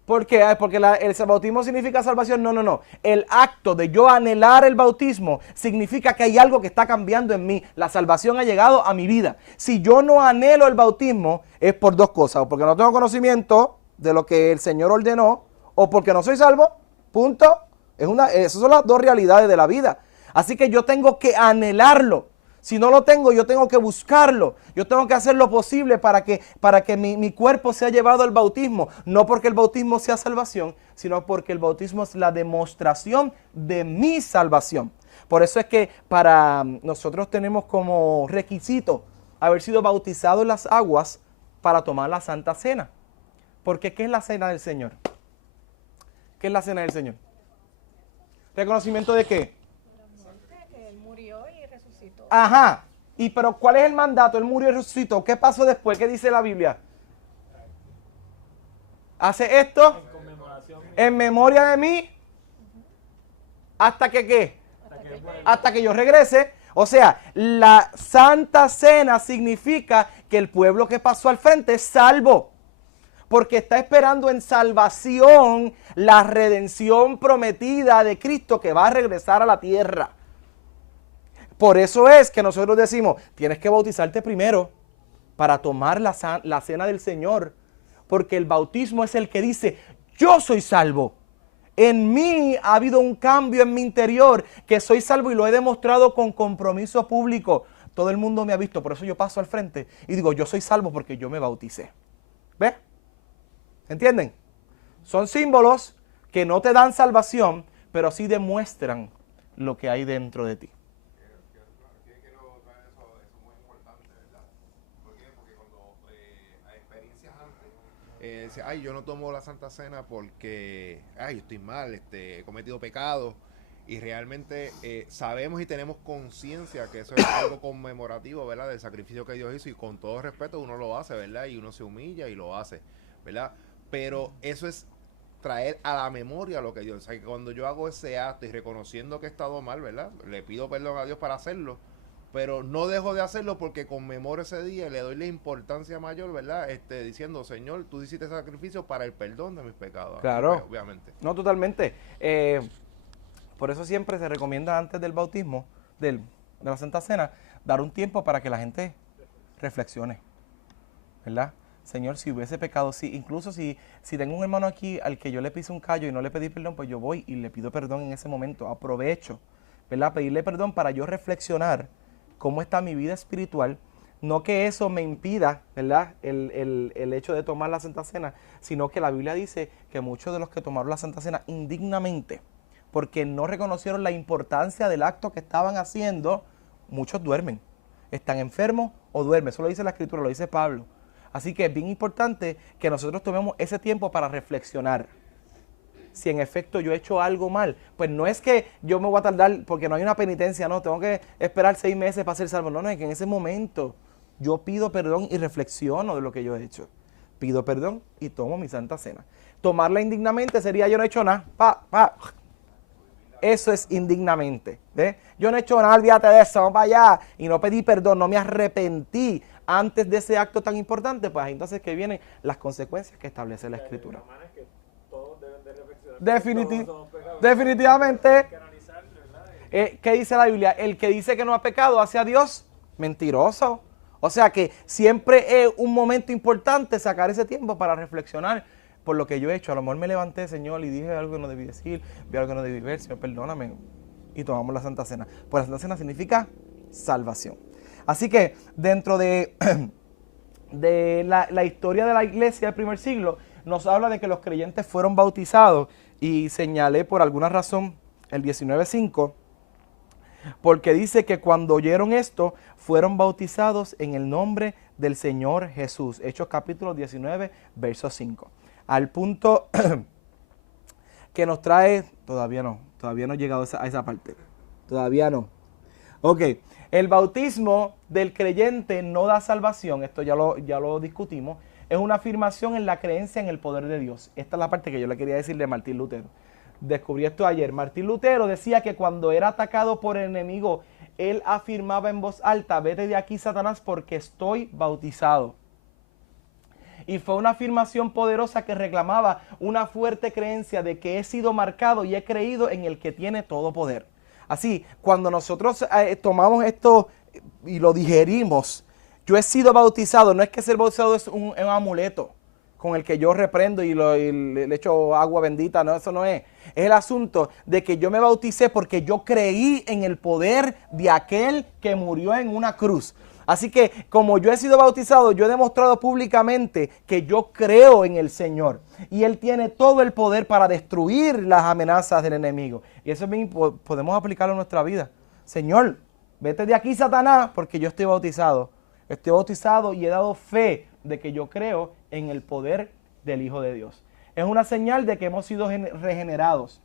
¿Por qué? Porque el bautismo significa salvación. No, no, no. El acto de yo anhelar el bautismo significa que hay algo que está cambiando en mí. La salvación ha llegado a mi vida. Si yo no anhelo el bautismo, es por dos cosas. O porque no tengo conocimiento de lo que el Señor ordenó, o porque no soy salvo. Punto. Esas son las dos realidades de la vida. Así que yo tengo que anhelarlo. Si no lo tengo, yo tengo que buscarlo. Yo tengo que hacer lo posible para que mi cuerpo sea llevado al bautismo. No porque el bautismo sea salvación, sino porque el bautismo es la demostración de mi salvación. Por eso es que para nosotros tenemos como requisito haber sido bautizados en las aguas para tomar la Santa Cena. Porque ¿qué es la Cena del Señor? ¿Qué es la Cena del Señor? ¿Reconocimiento de qué? Que él murió y resucitó. Ajá. Pero ¿cuál es el mandato? Él murió y resucitó. ¿Qué pasó después? ¿Qué dice la Biblia? Hace esto en memoria de mí. ¿Hasta que qué? Hasta que yo regrese. O sea, la Santa Cena significa que el pueblo que pasó al frente es salvo. Porque está esperando en salvación la redención prometida de Cristo que va a regresar a la tierra. Por eso es que nosotros decimos, tienes que bautizarte primero para tomar la cena del Señor. Porque el bautismo es el que dice, yo soy salvo. En mí ha habido un cambio en mi interior, que soy salvo y lo he demostrado con compromiso público. Todo el mundo me ha visto, por eso yo paso al frente y digo, yo soy salvo porque yo me bauticé. ¿Ves? ¿Entienden? Son símbolos que no te dan salvación, pero sí demuestran lo que hay dentro de ti. Quiero traer eso es muy importante, ¿verdad? ¿Por qué? Porque cuando hay experiencias antes, dice, ay, yo no tomo la Santa Cena porque, ay, estoy mal, he cometido pecados. Y realmente sabemos y tenemos conciencia que eso es algo conmemorativo, ¿verdad? Del sacrificio que Dios hizo, y con todo respeto uno lo hace, ¿verdad? Y uno se humilla y lo hace, ¿verdad? Pero eso es traer a la memoria lo que Dios, o sea, que cuando yo hago ese acto y reconociendo que he estado mal, ¿verdad? Le pido perdón a Dios para hacerlo, pero no dejo de hacerlo porque conmemoro ese día y le doy la importancia mayor, ¿verdad? Diciendo, Señor, tú hiciste sacrificio para el perdón de mis pecados. Claro. Obviamente. No, totalmente. Por eso siempre se recomienda antes del bautismo, de la Santa Cena, dar un tiempo para que la gente reflexione, ¿verdad? Señor, si hubiese pecado, incluso si tengo un hermano aquí al que yo le pise un callo y no le pedí perdón, pues yo voy y le pido perdón en ese momento. Aprovecho, ¿verdad? Pedirle perdón para yo reflexionar cómo está mi vida espiritual. No que eso me impida, ¿verdad? El hecho de tomar la Santa Cena, sino que la Biblia dice que muchos de los que tomaron la Santa Cena indignamente, porque no reconocieron la importancia del acto que estaban haciendo, muchos duermen. Están enfermos o duermen. Eso lo dice la Escritura, lo dice Pablo. Así que es bien importante que nosotros tomemos ese tiempo para reflexionar. Si en efecto yo he hecho algo mal, pues no es que yo me voy a tardar porque no hay una penitencia, no, tengo que esperar 6 meses para ser salvo. No, no, es que en ese momento yo pido perdón y reflexiono de lo que yo he hecho. Pido perdón y tomo mi Santa Cena. Tomarla indignamente sería yo no he hecho nada. Eso es indignamente. ¿Ves? Yo no he hecho nada, olvídate de eso, vamos para allá. Y no pedí perdón, no me arrepentí antes de ese acto tan importante, pues entonces que vienen las consecuencias que establece la Escritura. Definitivamente. ¿Qué dice la Biblia? El que dice que no ha pecado hacia Dios, mentiroso. O sea que siempre es un momento importante sacar ese tiempo para reflexionar por lo que yo he hecho. A lo mejor me levanté, Señor, y dije algo que no debí decir, vi algo que no debí ver, Señor, perdóname. Y tomamos la Santa Cena. Pues la Santa Cena significa salvación. Así que dentro de la historia de la iglesia del primer siglo, nos habla de que los creyentes fueron bautizados, y señalé por alguna razón el 19:5, porque dice que cuando oyeron esto, fueron bautizados en el nombre del Señor Jesús. Hechos capítulo 19, verso 5. Al punto que nos trae, todavía no he llegado a esa parte. Todavía no. Ok, el bautismo del creyente no da salvación, esto ya lo discutimos. Es una afirmación en la creencia en el poder de Dios. Esta es la parte que yo le quería decir de Martín Lutero. Descubrí esto ayer. Martín Lutero decía que cuando era atacado por el enemigo, él afirmaba en voz alta, vete de aquí, Satanás, porque estoy bautizado. y fue una afirmación poderosa que reclamaba una fuerte creencia de que he sido marcado y he creído en el que tiene todo poder. Así, cuando nosotros tomamos esto y lo digerimos, yo he sido bautizado, no es que ser bautizado es un amuleto con el que yo reprendo y le echo agua bendita, no, eso no es. Es el asunto de que yo me bauticé porque yo creí en el poder de aquel que murió en una cruz. Así que como yo he sido bautizado, yo he demostrado públicamente que yo creo en el Señor. Y Él tiene todo el poder para destruir las amenazas del enemigo. Y eso mismo podemos aplicarlo en nuestra vida. Señor, vete de aquí, Satanás, porque yo estoy bautizado. Estoy bautizado y he dado fe de que yo creo en el poder del Hijo de Dios. Es una señal de que hemos sido regenerados.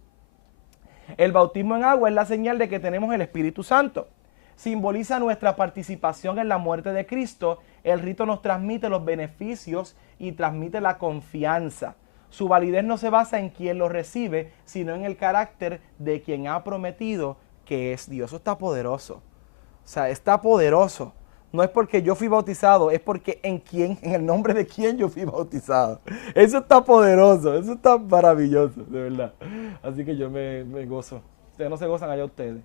El bautismo en agua es la señal de que tenemos el Espíritu Santo. Simboliza nuestra participación en la muerte de Cristo. El rito nos transmite los beneficios y transmite la confianza. Su validez no se basa en quien lo recibe, sino en el carácter de quien ha prometido que es Dios. Eso está poderoso. O sea, está poderoso. No es porque yo fui bautizado, es porque en el nombre de quién yo fui bautizado. Eso está poderoso, eso está maravilloso, de verdad. Así que yo me gozo. Ustedes no se gozan allá ustedes.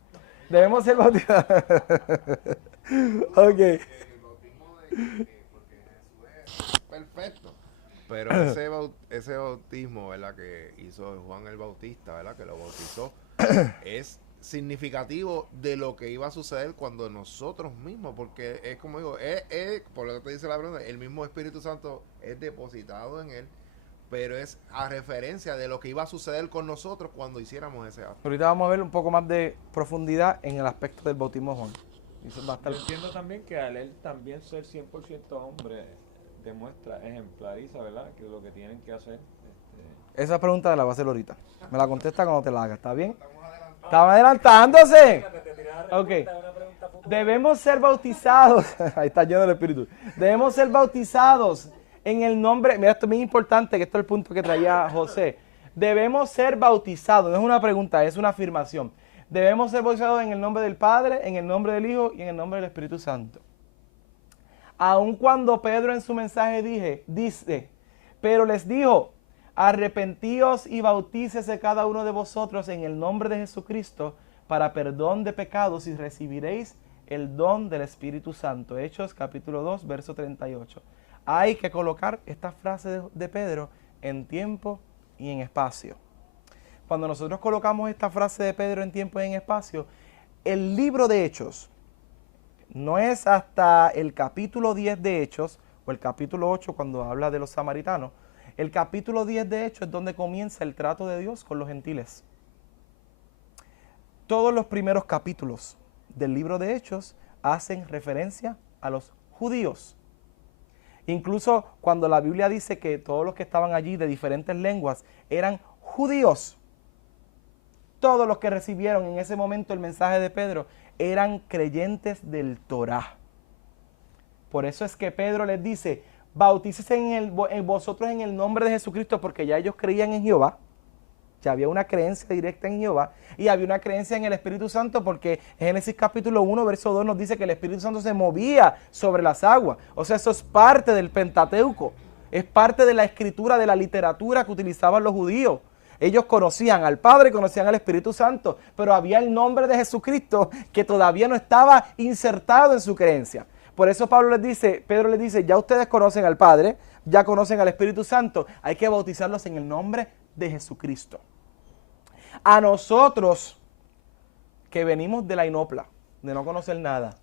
Debemos ser bautizados. Ok. El bautismo porque Jesús es perfecto. Pero ese bautismo, ¿verdad?, que hizo Juan el Bautista, ¿verdad?, que lo bautizó, es significativo de lo que iba a suceder cuando nosotros mismos, porque es como digo, por lo que te dice la pregunta, el mismo Espíritu Santo es depositado en él, pero es a referencia de lo que iba a suceder con nosotros cuando hiciéramos ese acto. Ahorita vamos a ver un poco más de profundidad en el aspecto del bautismo de Juan. Eso va a estar... Yo entiendo también que al él también ser 100% hombre demuestra, ejemplariza, ¿verdad?, que lo que tienen que hacer. Esa pregunta la voy a hacer ahorita. Me la contesta cuando te la haga, ¿está bien? ¿Estaba adelantándose? Ok. Debemos ser bautizados. Ahí está lleno del Espíritu. Debemos ser bautizados en el nombre. Mira, esto es muy importante, que esto es el punto que traía José. Debemos ser bautizados. No es una pregunta, es una afirmación. Debemos ser bautizados en el nombre del Padre, en el nombre del Hijo y en el nombre del Espíritu Santo. Aun cuando Pedro en su mensaje dice, pero les dijo, arrepentíos y bautícese cada uno de vosotros en el nombre de Jesucristo para perdón de pecados y recibiréis el don del Espíritu Santo. Hechos capítulo 2, verso 38. Hay que colocar esta frase de Pedro en tiempo y en espacio. Cuando nosotros colocamos esta frase de Pedro en tiempo y en espacio, el libro de Hechos no es hasta el capítulo 10 de Hechos o el capítulo 8 cuando habla de los samaritanos. El capítulo 10 de Hechos es donde comienza el trato de Dios con los gentiles. Todos los primeros capítulos del libro de Hechos hacen referencia a los judíos. Incluso cuando la Biblia dice que todos los que estaban allí de diferentes lenguas eran judíos, todos los que recibieron en ese momento el mensaje de Pedro eran creyentes del Torá. Por eso es que Pedro les dice, bautícese en vosotros en el nombre de Jesucristo, porque ya ellos creían en Jehová. Ya había una creencia directa en Jehová y había una creencia en el Espíritu Santo, porque Génesis capítulo 1, verso 2 nos dice que el Espíritu Santo se movía sobre las aguas. O sea, eso es parte del Pentateuco, es parte de la escritura, de la literatura que utilizaban los judíos. Ellos conocían al Padre, conocían al Espíritu Santo, pero había el nombre de Jesucristo que todavía no estaba insertado en su creencia. Por eso Pedro les dice, ya ustedes conocen al Padre, ya conocen al Espíritu Santo, hay que bautizarlos en el nombre de Jesucristo. A nosotros que venimos de la inopla, de no conocer nada,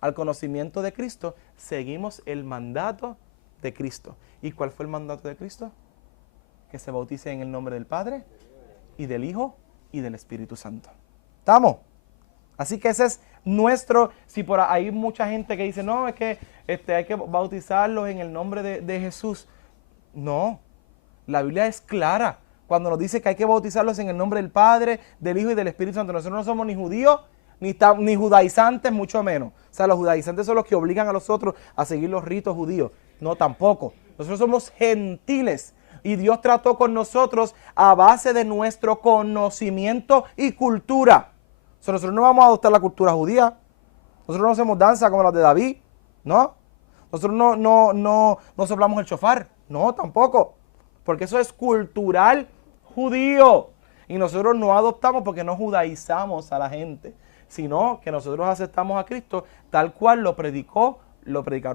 al conocimiento de Cristo, seguimos el mandato de Cristo. ¿Y cuál fue el mandato de Cristo? Que se bautice en el nombre del Padre y del Hijo y del Espíritu Santo. ¿Estamos? Así que ese es nuestro, si por ahí hay mucha gente que dice, no, es que hay que bautizarlos en el nombre de Jesús. No, la Biblia es clara cuando nos dice que hay que bautizarlos en el nombre del Padre, del Hijo y del Espíritu Santo. Nosotros no somos ni judíos, ni judaizantes, mucho menos. O sea, los judaizantes son los que obligan a los otros a seguir los ritos judíos. No, tampoco. Nosotros somos gentiles. Y Dios trató con nosotros a base de nuestro conocimiento y cultura. O sea, nosotros no vamos a adoptar la cultura judía. Nosotros no hacemos danza como la de David, ¿no? Nosotros no soplamos el shofar. No, tampoco. Porque eso es cultural judío. Y nosotros no adoptamos porque no judaizamos a la gente, sino que nosotros aceptamos a Cristo tal cual lo predicaron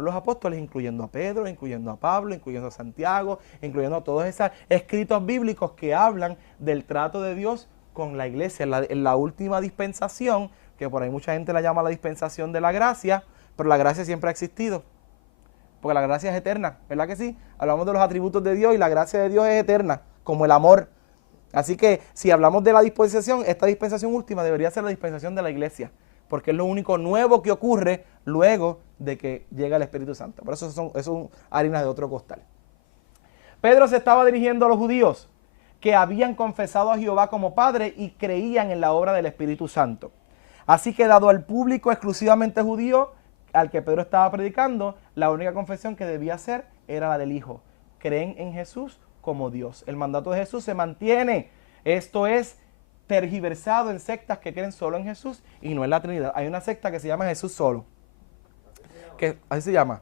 los apóstoles, incluyendo a Pedro, incluyendo a Pablo, incluyendo a Santiago, incluyendo a todos esos escritos bíblicos que hablan del trato de Dios con la iglesia. En la última dispensación, que por ahí mucha gente la llama la dispensación de la gracia, pero la gracia siempre ha existido, porque la gracia es eterna, ¿verdad que sí? Hablamos de los atributos de Dios y la gracia de Dios es eterna, como el amor. Así que si hablamos de la dispensación, esta dispensación última debería ser la dispensación de la iglesia, porque es lo único nuevo que ocurre luego de que llega el Espíritu Santo. Por eso son harinas de otro costal. Pedro se estaba dirigiendo a los judíos que habían confesado a Jehová como Padre y creían en la obra del Espíritu Santo. Así que dado al público exclusivamente judío al que Pedro estaba predicando, la única confesión que debía hacer era la del Hijo. Creen en Jesús como Dios. El mandato de Jesús se mantiene. Esto es tergiversado en sectas que creen solo en Jesús y no en la Trinidad. Hay una secta que se llama Jesús solo. Así se llama.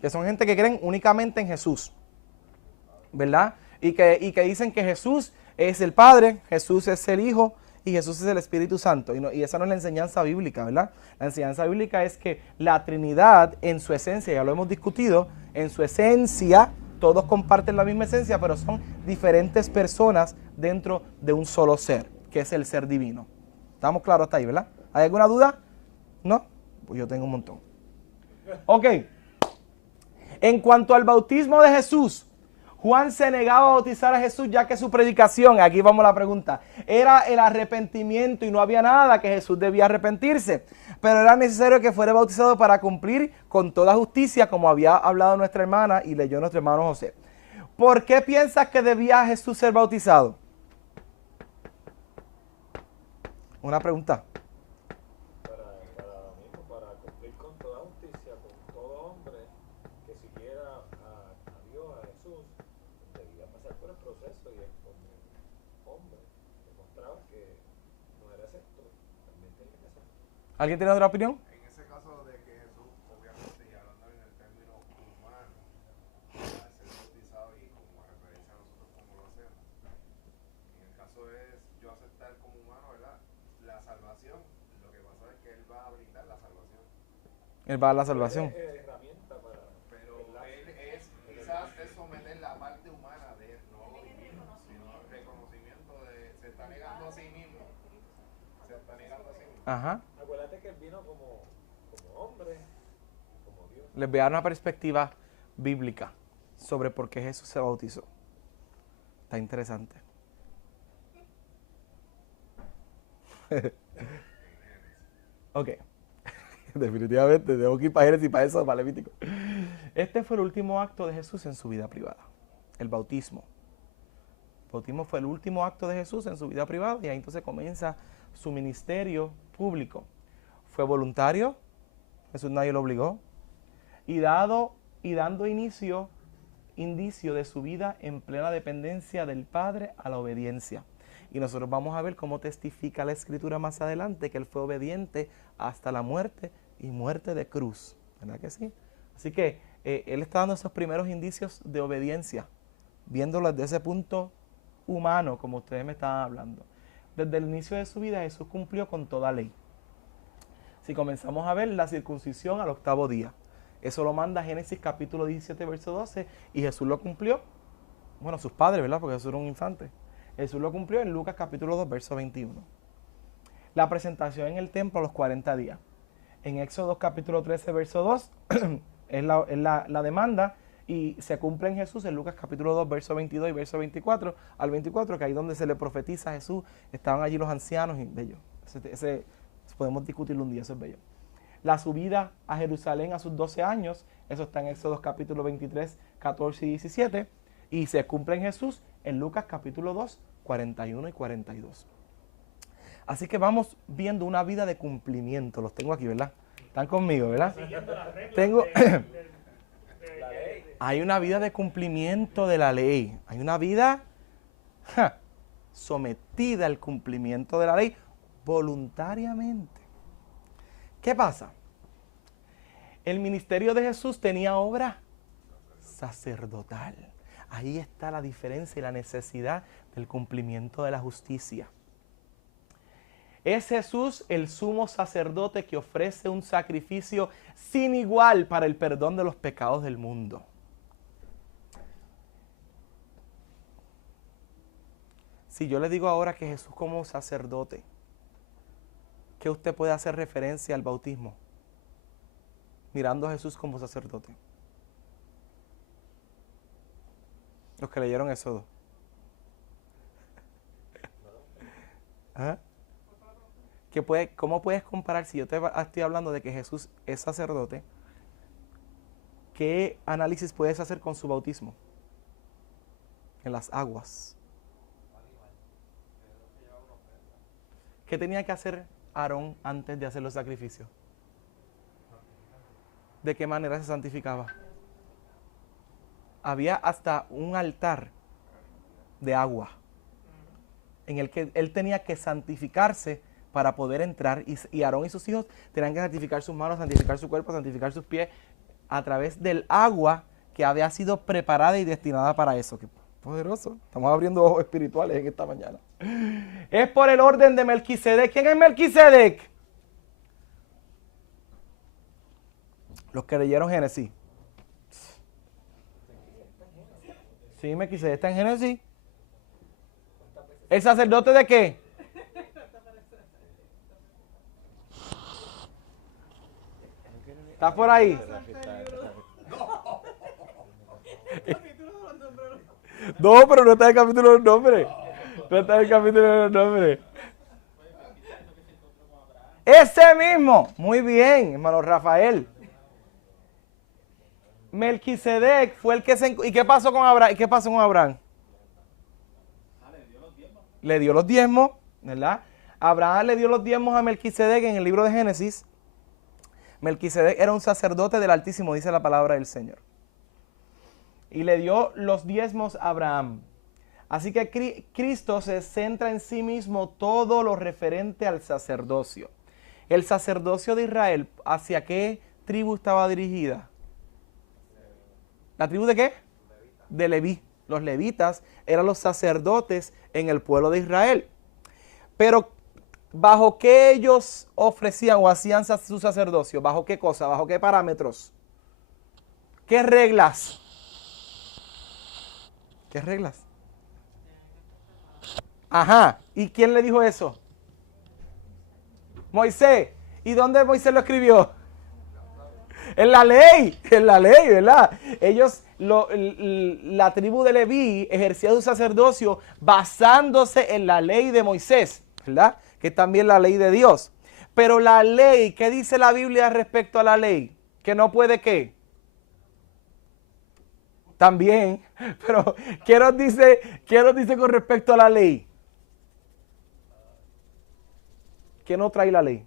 Que son gente que creen únicamente en Jesús, ¿verdad? Y que dicen que Jesús es el Padre, Jesús es el Hijo y Jesús es el Espíritu Santo. Y esa no es la enseñanza bíblica, ¿verdad? La enseñanza bíblica es que la Trinidad en su esencia, ya lo hemos discutido, en su esencia todos comparten la misma esencia, pero son diferentes personas dentro de un solo ser, que es el ser divino. ¿Estamos claros hasta ahí, verdad? ¿Hay alguna duda? ¿No? Pues yo tengo un montón. Ok. En cuanto al bautismo de Jesús, Juan se negaba a bautizar a Jesús ya que su predicación, aquí vamos a la pregunta, era el arrepentimiento y no había nada que Jesús debía arrepentirse. Pero era necesario que fuera bautizado para cumplir con toda justicia, como había hablado nuestra hermana y leyó nuestro hermano José. ¿Por qué piensas que debía Jesús ser bautizado? Una pregunta. Para cumplir con toda justicia, con todo hombre que siguiera a Dios, a Jesús, debía pasar por el proceso y él como hombre demostraba que no era excepto, también tenía que ser. ¿Alguien tiene otra opinión? En ese caso de que Jesús, obviamente, y hablando en el término humano, al ser bautizado y como referencia a nosotros como lo hacemos, en el caso es yo aceptar como humano, ¿verdad? La salvación, lo que pasa es que Él va a brindar la salvación. Él va a dar la salvación. Herramienta para... Pero Él es, quizás es someter la parte humana de Él, no divino, sino reconocimiento de, se está negando a sí mismo. Se está negando a sí mismo. Ajá. Acuérdate que él vino como hombre, como Dios. Les voy a dar una perspectiva bíblica sobre por qué Jesús se bautizó. Está interesante. Ok. Definitivamente tengo que ir para Génesis y para eso, para Levítico. Este fue el último acto de Jesús en su vida privada. El bautismo. El bautismo fue el último acto de Jesús en su vida privada y ahí entonces comienza su ministerio público. Fue voluntario, Jesús nadie lo obligó, y dando indicio de su vida en plena dependencia del Padre a la obediencia. Y nosotros vamos a ver cómo testifica la Escritura más adelante que Él fue obediente hasta la muerte y muerte de cruz. ¿Verdad que sí? Así que Él está dando esos primeros indicios de obediencia, viéndolo desde ese punto humano, como ustedes me estaban hablando. Desde el inicio de su vida Jesús cumplió con toda ley. Si comenzamos a ver la circuncisión al 8º día, eso lo manda Génesis capítulo 17, verso 12, y Jesús lo cumplió, bueno, sus padres, ¿verdad? Porque Jesús era un infante. Jesús lo cumplió en Lucas capítulo 2, verso 21. La presentación en el templo a los 40 días. En Éxodo capítulo 13, verso 2, es la demanda, y se cumple en Jesús en Lucas capítulo 2, verso 22 y verso 24 al 24, que ahí donde se le profetiza a Jesús, estaban allí los ancianos y bello. Podemos discutirlo un día, eso es bello. La subida a Jerusalén a sus 12 años, eso está en Éxodo capítulo 23, 14 y 17, y se cumple en Jesús en Lucas capítulo 2, 41 y 42. Así que vamos viendo una vida de cumplimiento. Los tengo aquí, ¿verdad? Están conmigo, ¿verdad? Hay una vida de cumplimiento de la ley. Hay una vida sometida al cumplimiento de la ley voluntariamente. ¿Qué pasa? El ministerio de Jesús tenía obra sacerdotal. Ahí está la diferencia y la necesidad del cumplimiento de la justicia. Es Jesús el sumo sacerdote que ofrece un sacrificio sin igual para el perdón de los pecados del mundo. Si yo le digo ahora que Jesús como sacerdote, ¿qué usted puede hacer referencia al bautismo? Mirando a Jesús como sacerdote. Los que leyeron Éxodo. ¿Ah? ¿Cómo puedes comparar si yo te estoy hablando de que Jesús es sacerdote? ¿Qué análisis puedes hacer con su bautismo? En las aguas. ¿Qué tenía que hacer Aarón antes de hacer los sacrificios? ¿De qué manera se santificaba? Había hasta un altar de agua en el que él tenía que santificarse para poder entrar, y Aarón y sus hijos tenían que santificar sus manos, santificar su cuerpo, santificar sus pies a través del agua que había sido preparada y destinada para eso. Qué poderoso. Estamos abriendo ojos espirituales en esta mañana. Es por el orden de Melquisedec. ¿Quién es Melquisedec? Los que leyeron Génesis. Sí, Melquisedec está en Génesis. ¿El sacerdote de qué? ¿Está por ahí? No, pero no está en el capítulo de los nombres. No está en el capítulo de los nombres. Ese mismo. Muy bien, hermano Rafael. Melquisedec fue el que se... ¿Y qué pasó con Abraham? ¿Y qué pasó con Abraham? Le dio los diezmos, ¿verdad? Abraham le dio los diezmos a Melquisedec en el libro de Génesis. Melquisedec era un sacerdote del Altísimo, dice la palabra del Señor. Y le dio los diezmos a Abraham. Así que Cristo se centra en sí mismo todo lo referente al sacerdocio. El sacerdocio de Israel, ¿hacia qué tribu estaba dirigida? ¿La tribu de qué? De Leví. Los levitas eran los sacerdotes en el pueblo de Israel. Pero, ¿bajo qué ellos ofrecían o hacían su sacerdocio? ¿Bajo qué cosa? ¿Bajo qué parámetros? ¿Qué reglas? ¿Qué reglas? Ajá. ¿Y quién le dijo eso? Moisés. ¿Y dónde Moisés lo escribió? En la ley, ¿verdad? Ellos, la tribu de Leví ejercía su sacerdocio basándose en la ley de Moisés, ¿verdad? Que es también la ley de Dios. Pero la ley, ¿qué dice la Biblia respecto a la ley? ¿Que no puede qué? También, pero ¿qué nos dice con respecto a la ley? ¿Qué no trae la ley?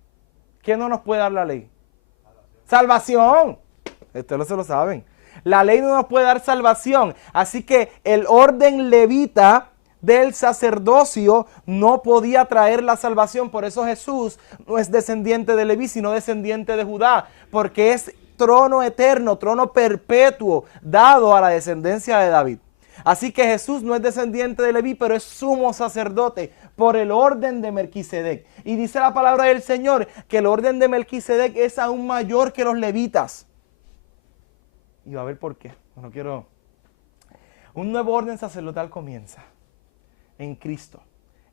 ¿Qué no nos puede dar la ley? Salvación. Ustedes no se lo saben. La ley no nos puede dar salvación. Así que el orden levita del sacerdocio no podía traer la salvación. Por eso Jesús no es descendiente de Leví, sino descendiente de Judá. Porque es trono eterno, trono perpetuo, dado a la descendencia de David. Así que Jesús no es descendiente de Leví, pero es sumo sacerdote por el orden de Melquisedec. Y dice la palabra del Señor que el orden de Melquisedec es aún mayor que los levitas. Y va a ver por qué. No quiero... Un nuevo orden sacerdotal comienza en Cristo.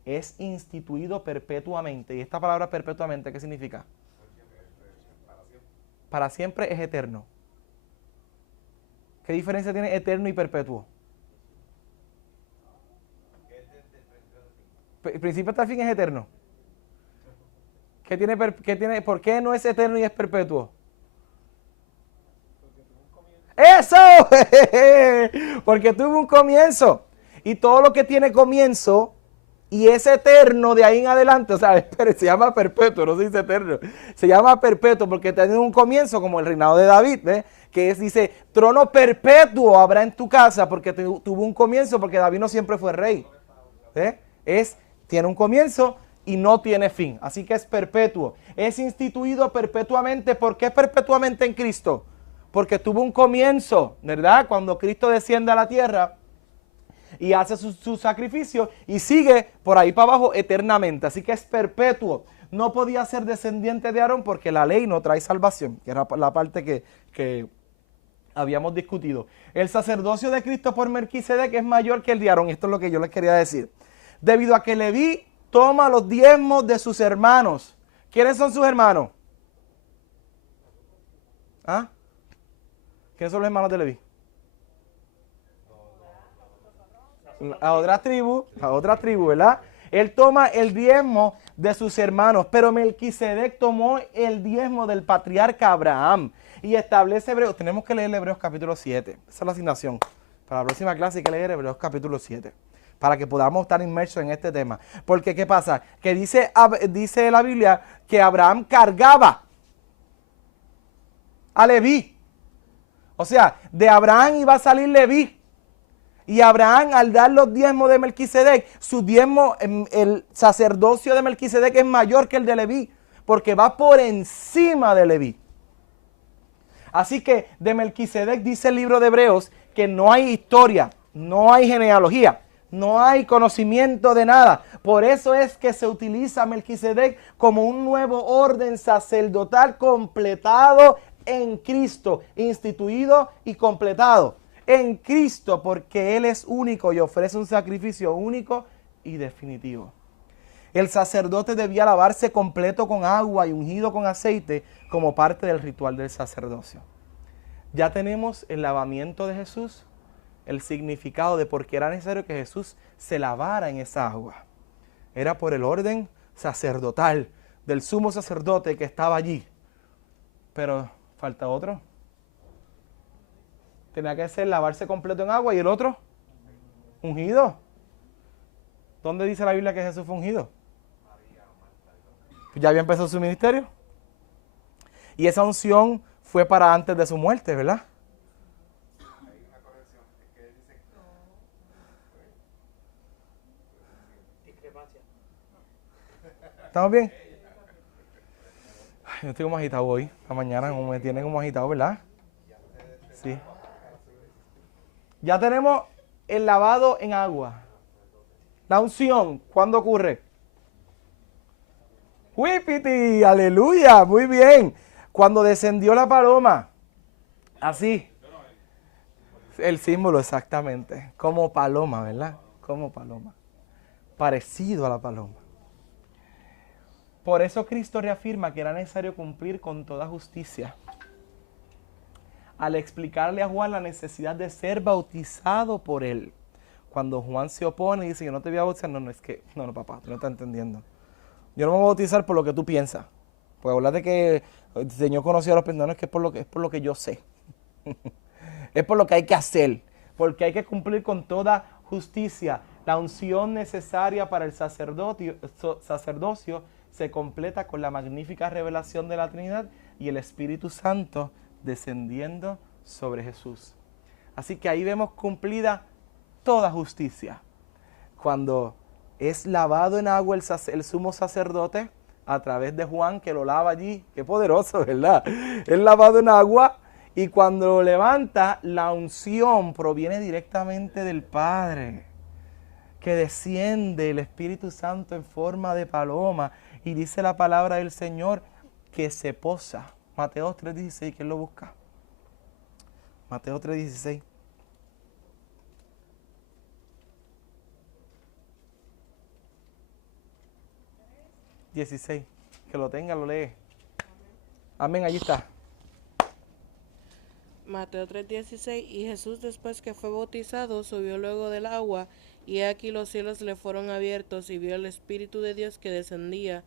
Es instituido perpetuamente. ¿Y esta palabra perpetuamente qué significa? Para siempre es eterno. ¿Qué diferencia tiene eterno y perpetuo? El principio hasta el fin es eterno. ¿Por qué no es eterno y es perpetuo? ¡Eso! Porque tuvo un comienzo. Y todo lo que tiene comienzo y es eterno de ahí en adelante, o sea, se llama perpetuo, no se dice eterno. Se llama perpetuo porque tiene un comienzo como el reinado de David, ¿ves? Que es, dice, trono perpetuo habrá en tu casa porque tuvo un comienzo, porque David no siempre fue rey. ¿Ves? Tiene un comienzo y no tiene fin. Así que es perpetuo. Es instituido perpetuamente. ¿Por qué perpetuamente en Cristo? Porque tuvo un comienzo, ¿verdad? Cuando Cristo desciende a la tierra y hace su sacrificio y sigue por ahí para abajo eternamente. Así que es perpetuo. No podía ser descendiente de Aarón porque la ley no trae salvación, que era la parte que habíamos discutido. El sacerdocio de Cristo por Melquisedec es mayor que el de Aarón. Esto es lo que yo les quería decir. Debido a que Leví toma los diezmos de sus hermanos. ¿Quiénes son sus hermanos? ¿Ah? ¿Quiénes son los hermanos de Leví? A otra tribu, ¿verdad? Él toma el diezmo de sus hermanos, pero Melquisedec tomó el diezmo del patriarca Abraham y establece Hebreos. Tenemos que leer Hebreos capítulo 7. Esa es la asignación. Para la próxima clase hay que leer Hebreos capítulo 7. Para que podamos estar inmersos en este tema. Porque, ¿qué pasa? Que dice la Biblia que Abraham cargaba a Leví. O sea, de Abraham iba a salir Leví. Y Abraham, al dar los diezmos de Melquisedec, su diezmo, el sacerdocio de Melquisedec es mayor que el de Leví, porque va por encima de Leví. Así que de Melquisedec dice el libro de Hebreos que no hay historia, no hay genealogía, no hay conocimiento de nada. Por eso es que se utiliza Melquisedec como un nuevo orden sacerdotal completado en Cristo, instituido y completado en Cristo, porque Él es único y ofrece un sacrificio único y definitivo. El sacerdote debía lavarse completo con agua y ungido con aceite como parte del ritual del sacerdocio. Ya tenemos el lavamiento de Jesús, el significado de por qué era necesario que Jesús se lavara en esa agua. Era por el orden sacerdotal del sumo sacerdote que estaba allí. Pero falta otro. Tenía que ser lavarse completo en agua y el otro, ungido. ¿Dónde dice la Biblia que Jesús fue ungido? Ya había empezado su ministerio. Y esa unción fue para antes de su muerte, ¿verdad? ¿Estamos bien? Ay, yo estoy como agitado hoy. La mañana como me tienen como agitado, ¿verdad? Sí. Ya tenemos el lavado en agua. La unción, ¿cuándo ocurre? ¡Huipiti! ¡Aleluya! Muy bien. Cuando descendió la paloma. Así. El símbolo, exactamente. Como paloma, ¿verdad? Como paloma. Parecido a la paloma. Por eso Cristo reafirma que era necesario cumplir con toda justicia. Al explicarle a Juan la necesidad de ser bautizado por él. Cuando Juan se opone y dice, yo no te voy a bautizar, no, papá, tú no estás entendiendo. Yo no me voy a bautizar por lo que tú piensas. Porque hablar de que el Señor conoció a los pecadores, que es por lo que yo sé. Es por lo que hay que hacer. Porque hay que cumplir con toda justicia. La unción necesaria para el sacerdocio se completa con la magnífica revelación de la Trinidad y el Espíritu Santo descendiendo sobre Jesús. Así que ahí vemos cumplida toda justicia. Cuando es lavado en agua el sumo sacerdote, a través de Juan que lo lava allí, qué poderoso, ¿verdad? Es lavado en agua y cuando lo levanta, la unción proviene directamente del Padre, que desciende el Espíritu Santo en forma de paloma y dice la palabra del Señor que se posa. Mateo 3:16, ¿quién lo busca? Mateo 3:16. Que lo tenga, lo lee. Amén, allí está. Mateo 3:16. Y Jesús, después que fue bautizado, subió luego del agua, y aquí los cielos le fueron abiertos, y vio el Espíritu de Dios que descendía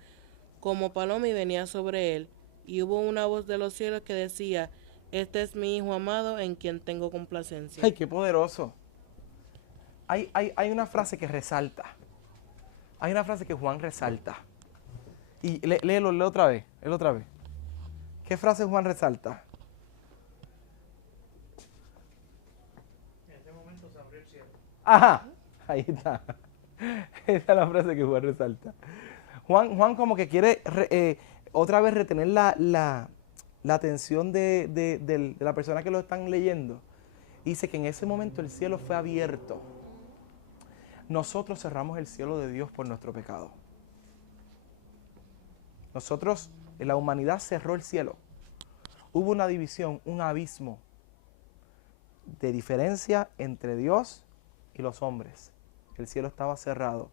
como paloma y venía sobre él. Y hubo una voz de los cielos que decía, este es mi Hijo amado, en quien tengo complacencia. ¡Ay, qué poderoso! Hay una frase que resalta. Hay una frase que Juan resalta. Y léelo otra vez. ¿Qué frase Juan resalta? En ese momento se abrió el cielo. Ajá, ahí está. Esa es la frase que Juan resalta. Juan como que quiere otra vez retener la atención de la persona que lo están leyendo. Dice que en ese momento el cielo fue abierto. Nosotros cerramos el cielo de Dios por nuestro pecado. Nosotros, la humanidad cerró el cielo. Hubo una división, un abismo de diferencia entre Dios y los hombres. El cielo estaba cerrado,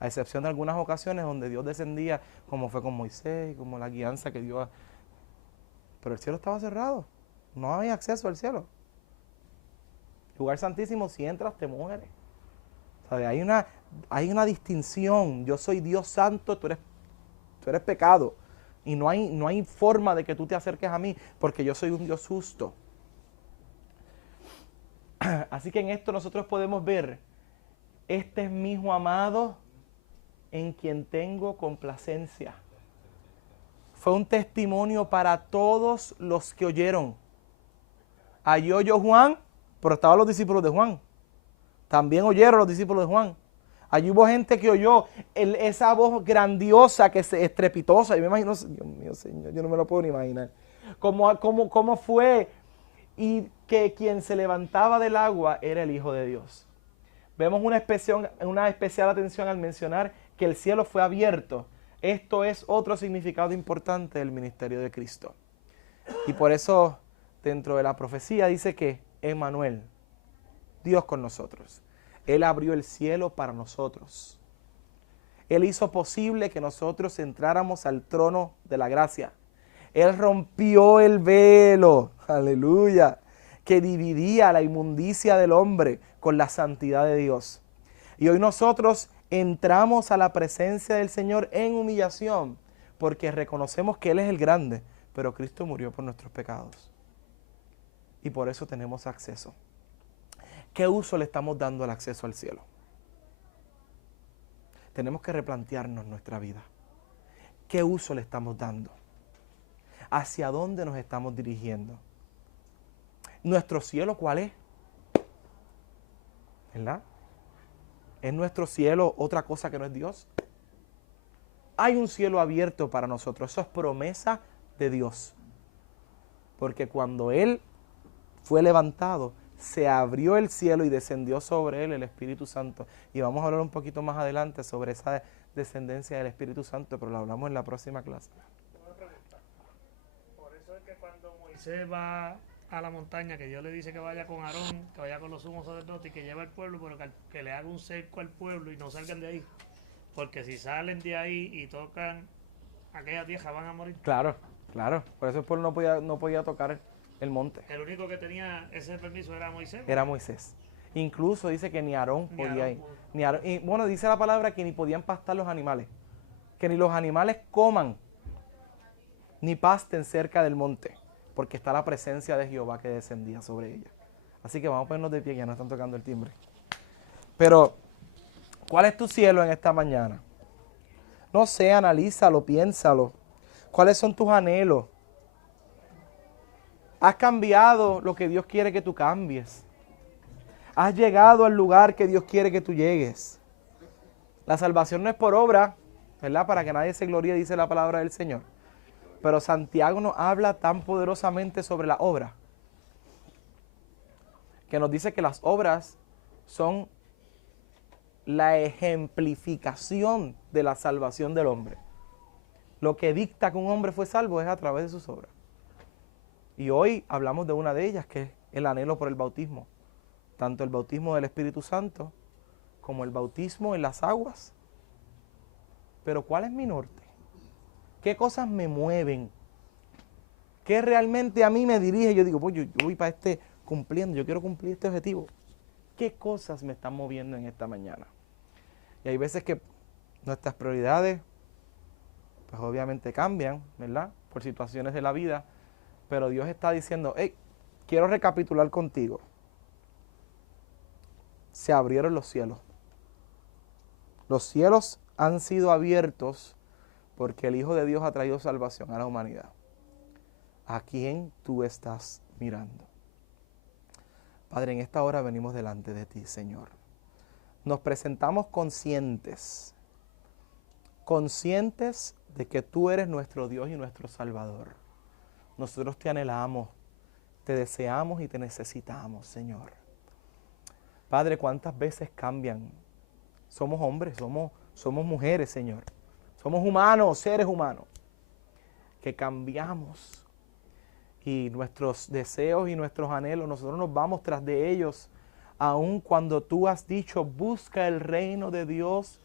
a excepción de algunas ocasiones donde Dios descendía, como fue con Moisés, como la guianza que dio. Pero el cielo estaba cerrado, no había acceso al cielo. Lugar santísimo, si entras te mueres. ¿Sabe? Hay una distinción. Yo soy Dios santo, tú eres pecado. Y no hay forma de que tú te acerques a mí, porque yo soy un Dios justo. Así que en esto nosotros podemos ver, este es mi hijo amado en quien tengo complacencia. Fue un testimonio para todos los que oyeron. Allí oyó Juan, pero estaban los discípulos de Juan. También oyeron los discípulos de Juan. Allí hubo gente que oyó esa voz grandiosa, estrepitosa. Yo me imagino, Dios mío, Señor, yo no me lo puedo ni imaginar. ¿Cómo fue? Y que quien se levantaba del agua era el Hijo de Dios. Vemos una especial atención al mencionar que el cielo fue abierto. Esto es otro significado importante del ministerio de Cristo. Y por eso, dentro de la profecía dice que Emmanuel, Dios con nosotros. Él abrió el cielo para nosotros. Él hizo posible que nosotros entráramos al trono de la gracia. Él rompió el velo, aleluya, que dividía la inmundicia del hombre con la santidad de Dios. Y hoy nosotros entramos a la presencia del Señor en humillación, porque reconocemos que Él es el grande, pero Cristo murió por nuestros pecados. Y por eso tenemos acceso. ¿Qué uso le estamos dando al acceso al cielo? Tenemos que replantearnos nuestra vida. ¿Qué uso le estamos dando? ¿Hacia dónde nos estamos dirigiendo? ¿Nuestro cielo cuál es? ¿Verdad? ¿Es nuestro cielo otra cosa que no es Dios? Hay un cielo abierto para nosotros. Eso es promesa de Dios. Porque cuando Él fue levantado, se abrió el cielo y descendió sobre Él el Espíritu Santo. Y vamos a hablar un poquito más adelante sobre esa descendencia del Espíritu Santo, pero lo hablamos en la próxima clase. Una pregunta. Por eso es que cuando Moisés va a la montaña, que Dios le dice que vaya con Aarón, que vaya con los sumos sacerdotes y que lleve al pueblo, pero que le haga un cerco al pueblo y no salgan de ahí. Porque si salen de ahí y tocan aquella tierra van a morir. Claro, claro. Por eso el pueblo no podía tocar el monte. El único que tenía ese permiso era Moisés. Era Moisés. Incluso dice que ni Aarón Ni podía Aarón ir. Y bueno, dice la palabra que ni podían pastar los animales. Que ni los animales coman, ni pasten cerca del monte. Porque está la presencia de Jehová que descendía sobre ella. Así que vamos a ponernos de pie, ya no están tocando el timbre. Pero, ¿cuál es tu cielo en esta mañana? No sé, analízalo, piénsalo. ¿Cuáles son tus anhelos? ¿Has cambiado lo que Dios quiere que tú cambies? ¿Has llegado al lugar que Dios quiere que tú llegues? La salvación no es por obra, ¿verdad? Para que nadie se gloríe, dice la palabra del Señor. Pero Santiago nos habla tan poderosamente sobre la obra, que nos dice que las obras son la ejemplificación de la salvación del hombre. Lo que dicta que un hombre fue salvo es a través de sus obras. Y hoy hablamos de una de ellas, que es el anhelo por el bautismo. Tanto el bautismo del Espíritu Santo como el bautismo en las aguas. Pero ¿cuál es mi norte? ¿Qué cosas me mueven? ¿Qué realmente a mí me dirige? Yo digo, pues yo voy para cumpliendo, yo quiero cumplir este objetivo. ¿Qué cosas me están moviendo en esta mañana? Y hay veces que nuestras prioridades, pues obviamente cambian, ¿verdad? Por situaciones de la vida. Pero Dios está diciendo, hey, quiero recapitular contigo. Se abrieron los cielos. Los cielos han sido abiertos porque el Hijo de Dios ha traído salvación a la humanidad. ¿A quién tú estás mirando? Padre, en esta hora venimos delante de ti, Señor. Nos presentamos conscientes conscientes de que tú eres nuestro Dios y nuestro Salvador. Nosotros te anhelamos, te deseamos y te necesitamos, Señor. Padre, ¿cuántas veces cambian? Somos hombres, somos mujeres, Señor. Somos humanos, seres humanos, que cambiamos. Y nuestros deseos y nuestros anhelos, nosotros nos vamos tras de ellos, aun cuando tú has dicho, busca el reino de Dios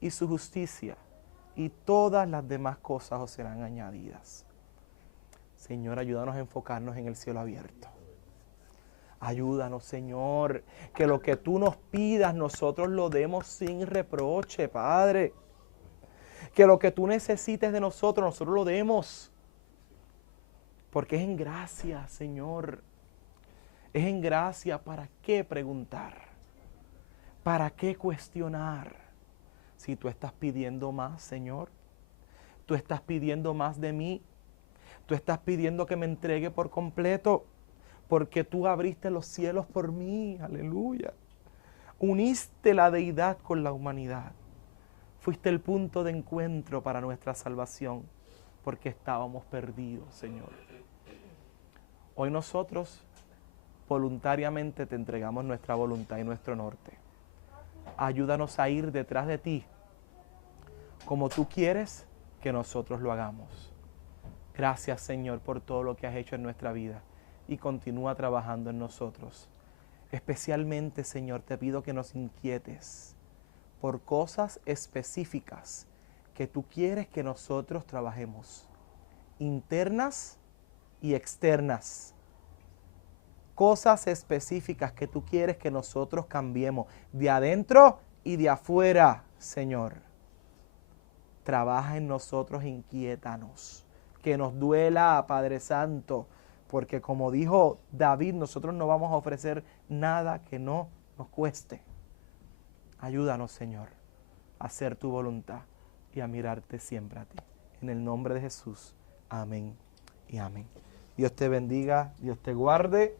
y su justicia, y todas las demás cosas os serán añadidas. Señor, ayúdanos a enfocarnos en el cielo abierto. Ayúdanos, Señor, que lo que tú nos pidas, nosotros lo demos sin reproche, Padre. Que lo que tú necesites de nosotros, nosotros lo demos. Porque es en gracia, Señor. Es en gracia. ¿Para qué preguntar? ¿Para qué cuestionar? Si tú estás pidiendo más, Señor. Tú estás pidiendo más de mí. Tú estás pidiendo que me entregue por completo. Porque tú abriste los cielos por mí. Aleluya. Uniste la deidad con la humanidad. Fuiste el punto de encuentro para nuestra salvación. Porque estábamos perdidos, Señor. Hoy nosotros voluntariamente te entregamos nuestra voluntad y nuestro norte. Ayúdanos a ir detrás de ti como tú quieres que nosotros lo hagamos. Gracias, Señor, por todo lo que has hecho en nuestra vida y continúa trabajando en nosotros. Especialmente, Señor, te pido que nos inquietes por cosas específicas que tú quieres que nosotros trabajemos, internas y externas. Cosas específicas que tú quieres que nosotros cambiemos de adentro y de afuera, Señor. Trabaja en nosotros, inquiétanos, que nos duela, Padre Santo, porque como dijo David, nosotros no vamos a ofrecer nada que no nos cueste. Ayúdanos, Señor, a hacer tu voluntad y a mirarte siempre a ti. En el nombre de Jesús, amén y amén. Dios te bendiga, Dios te guarde.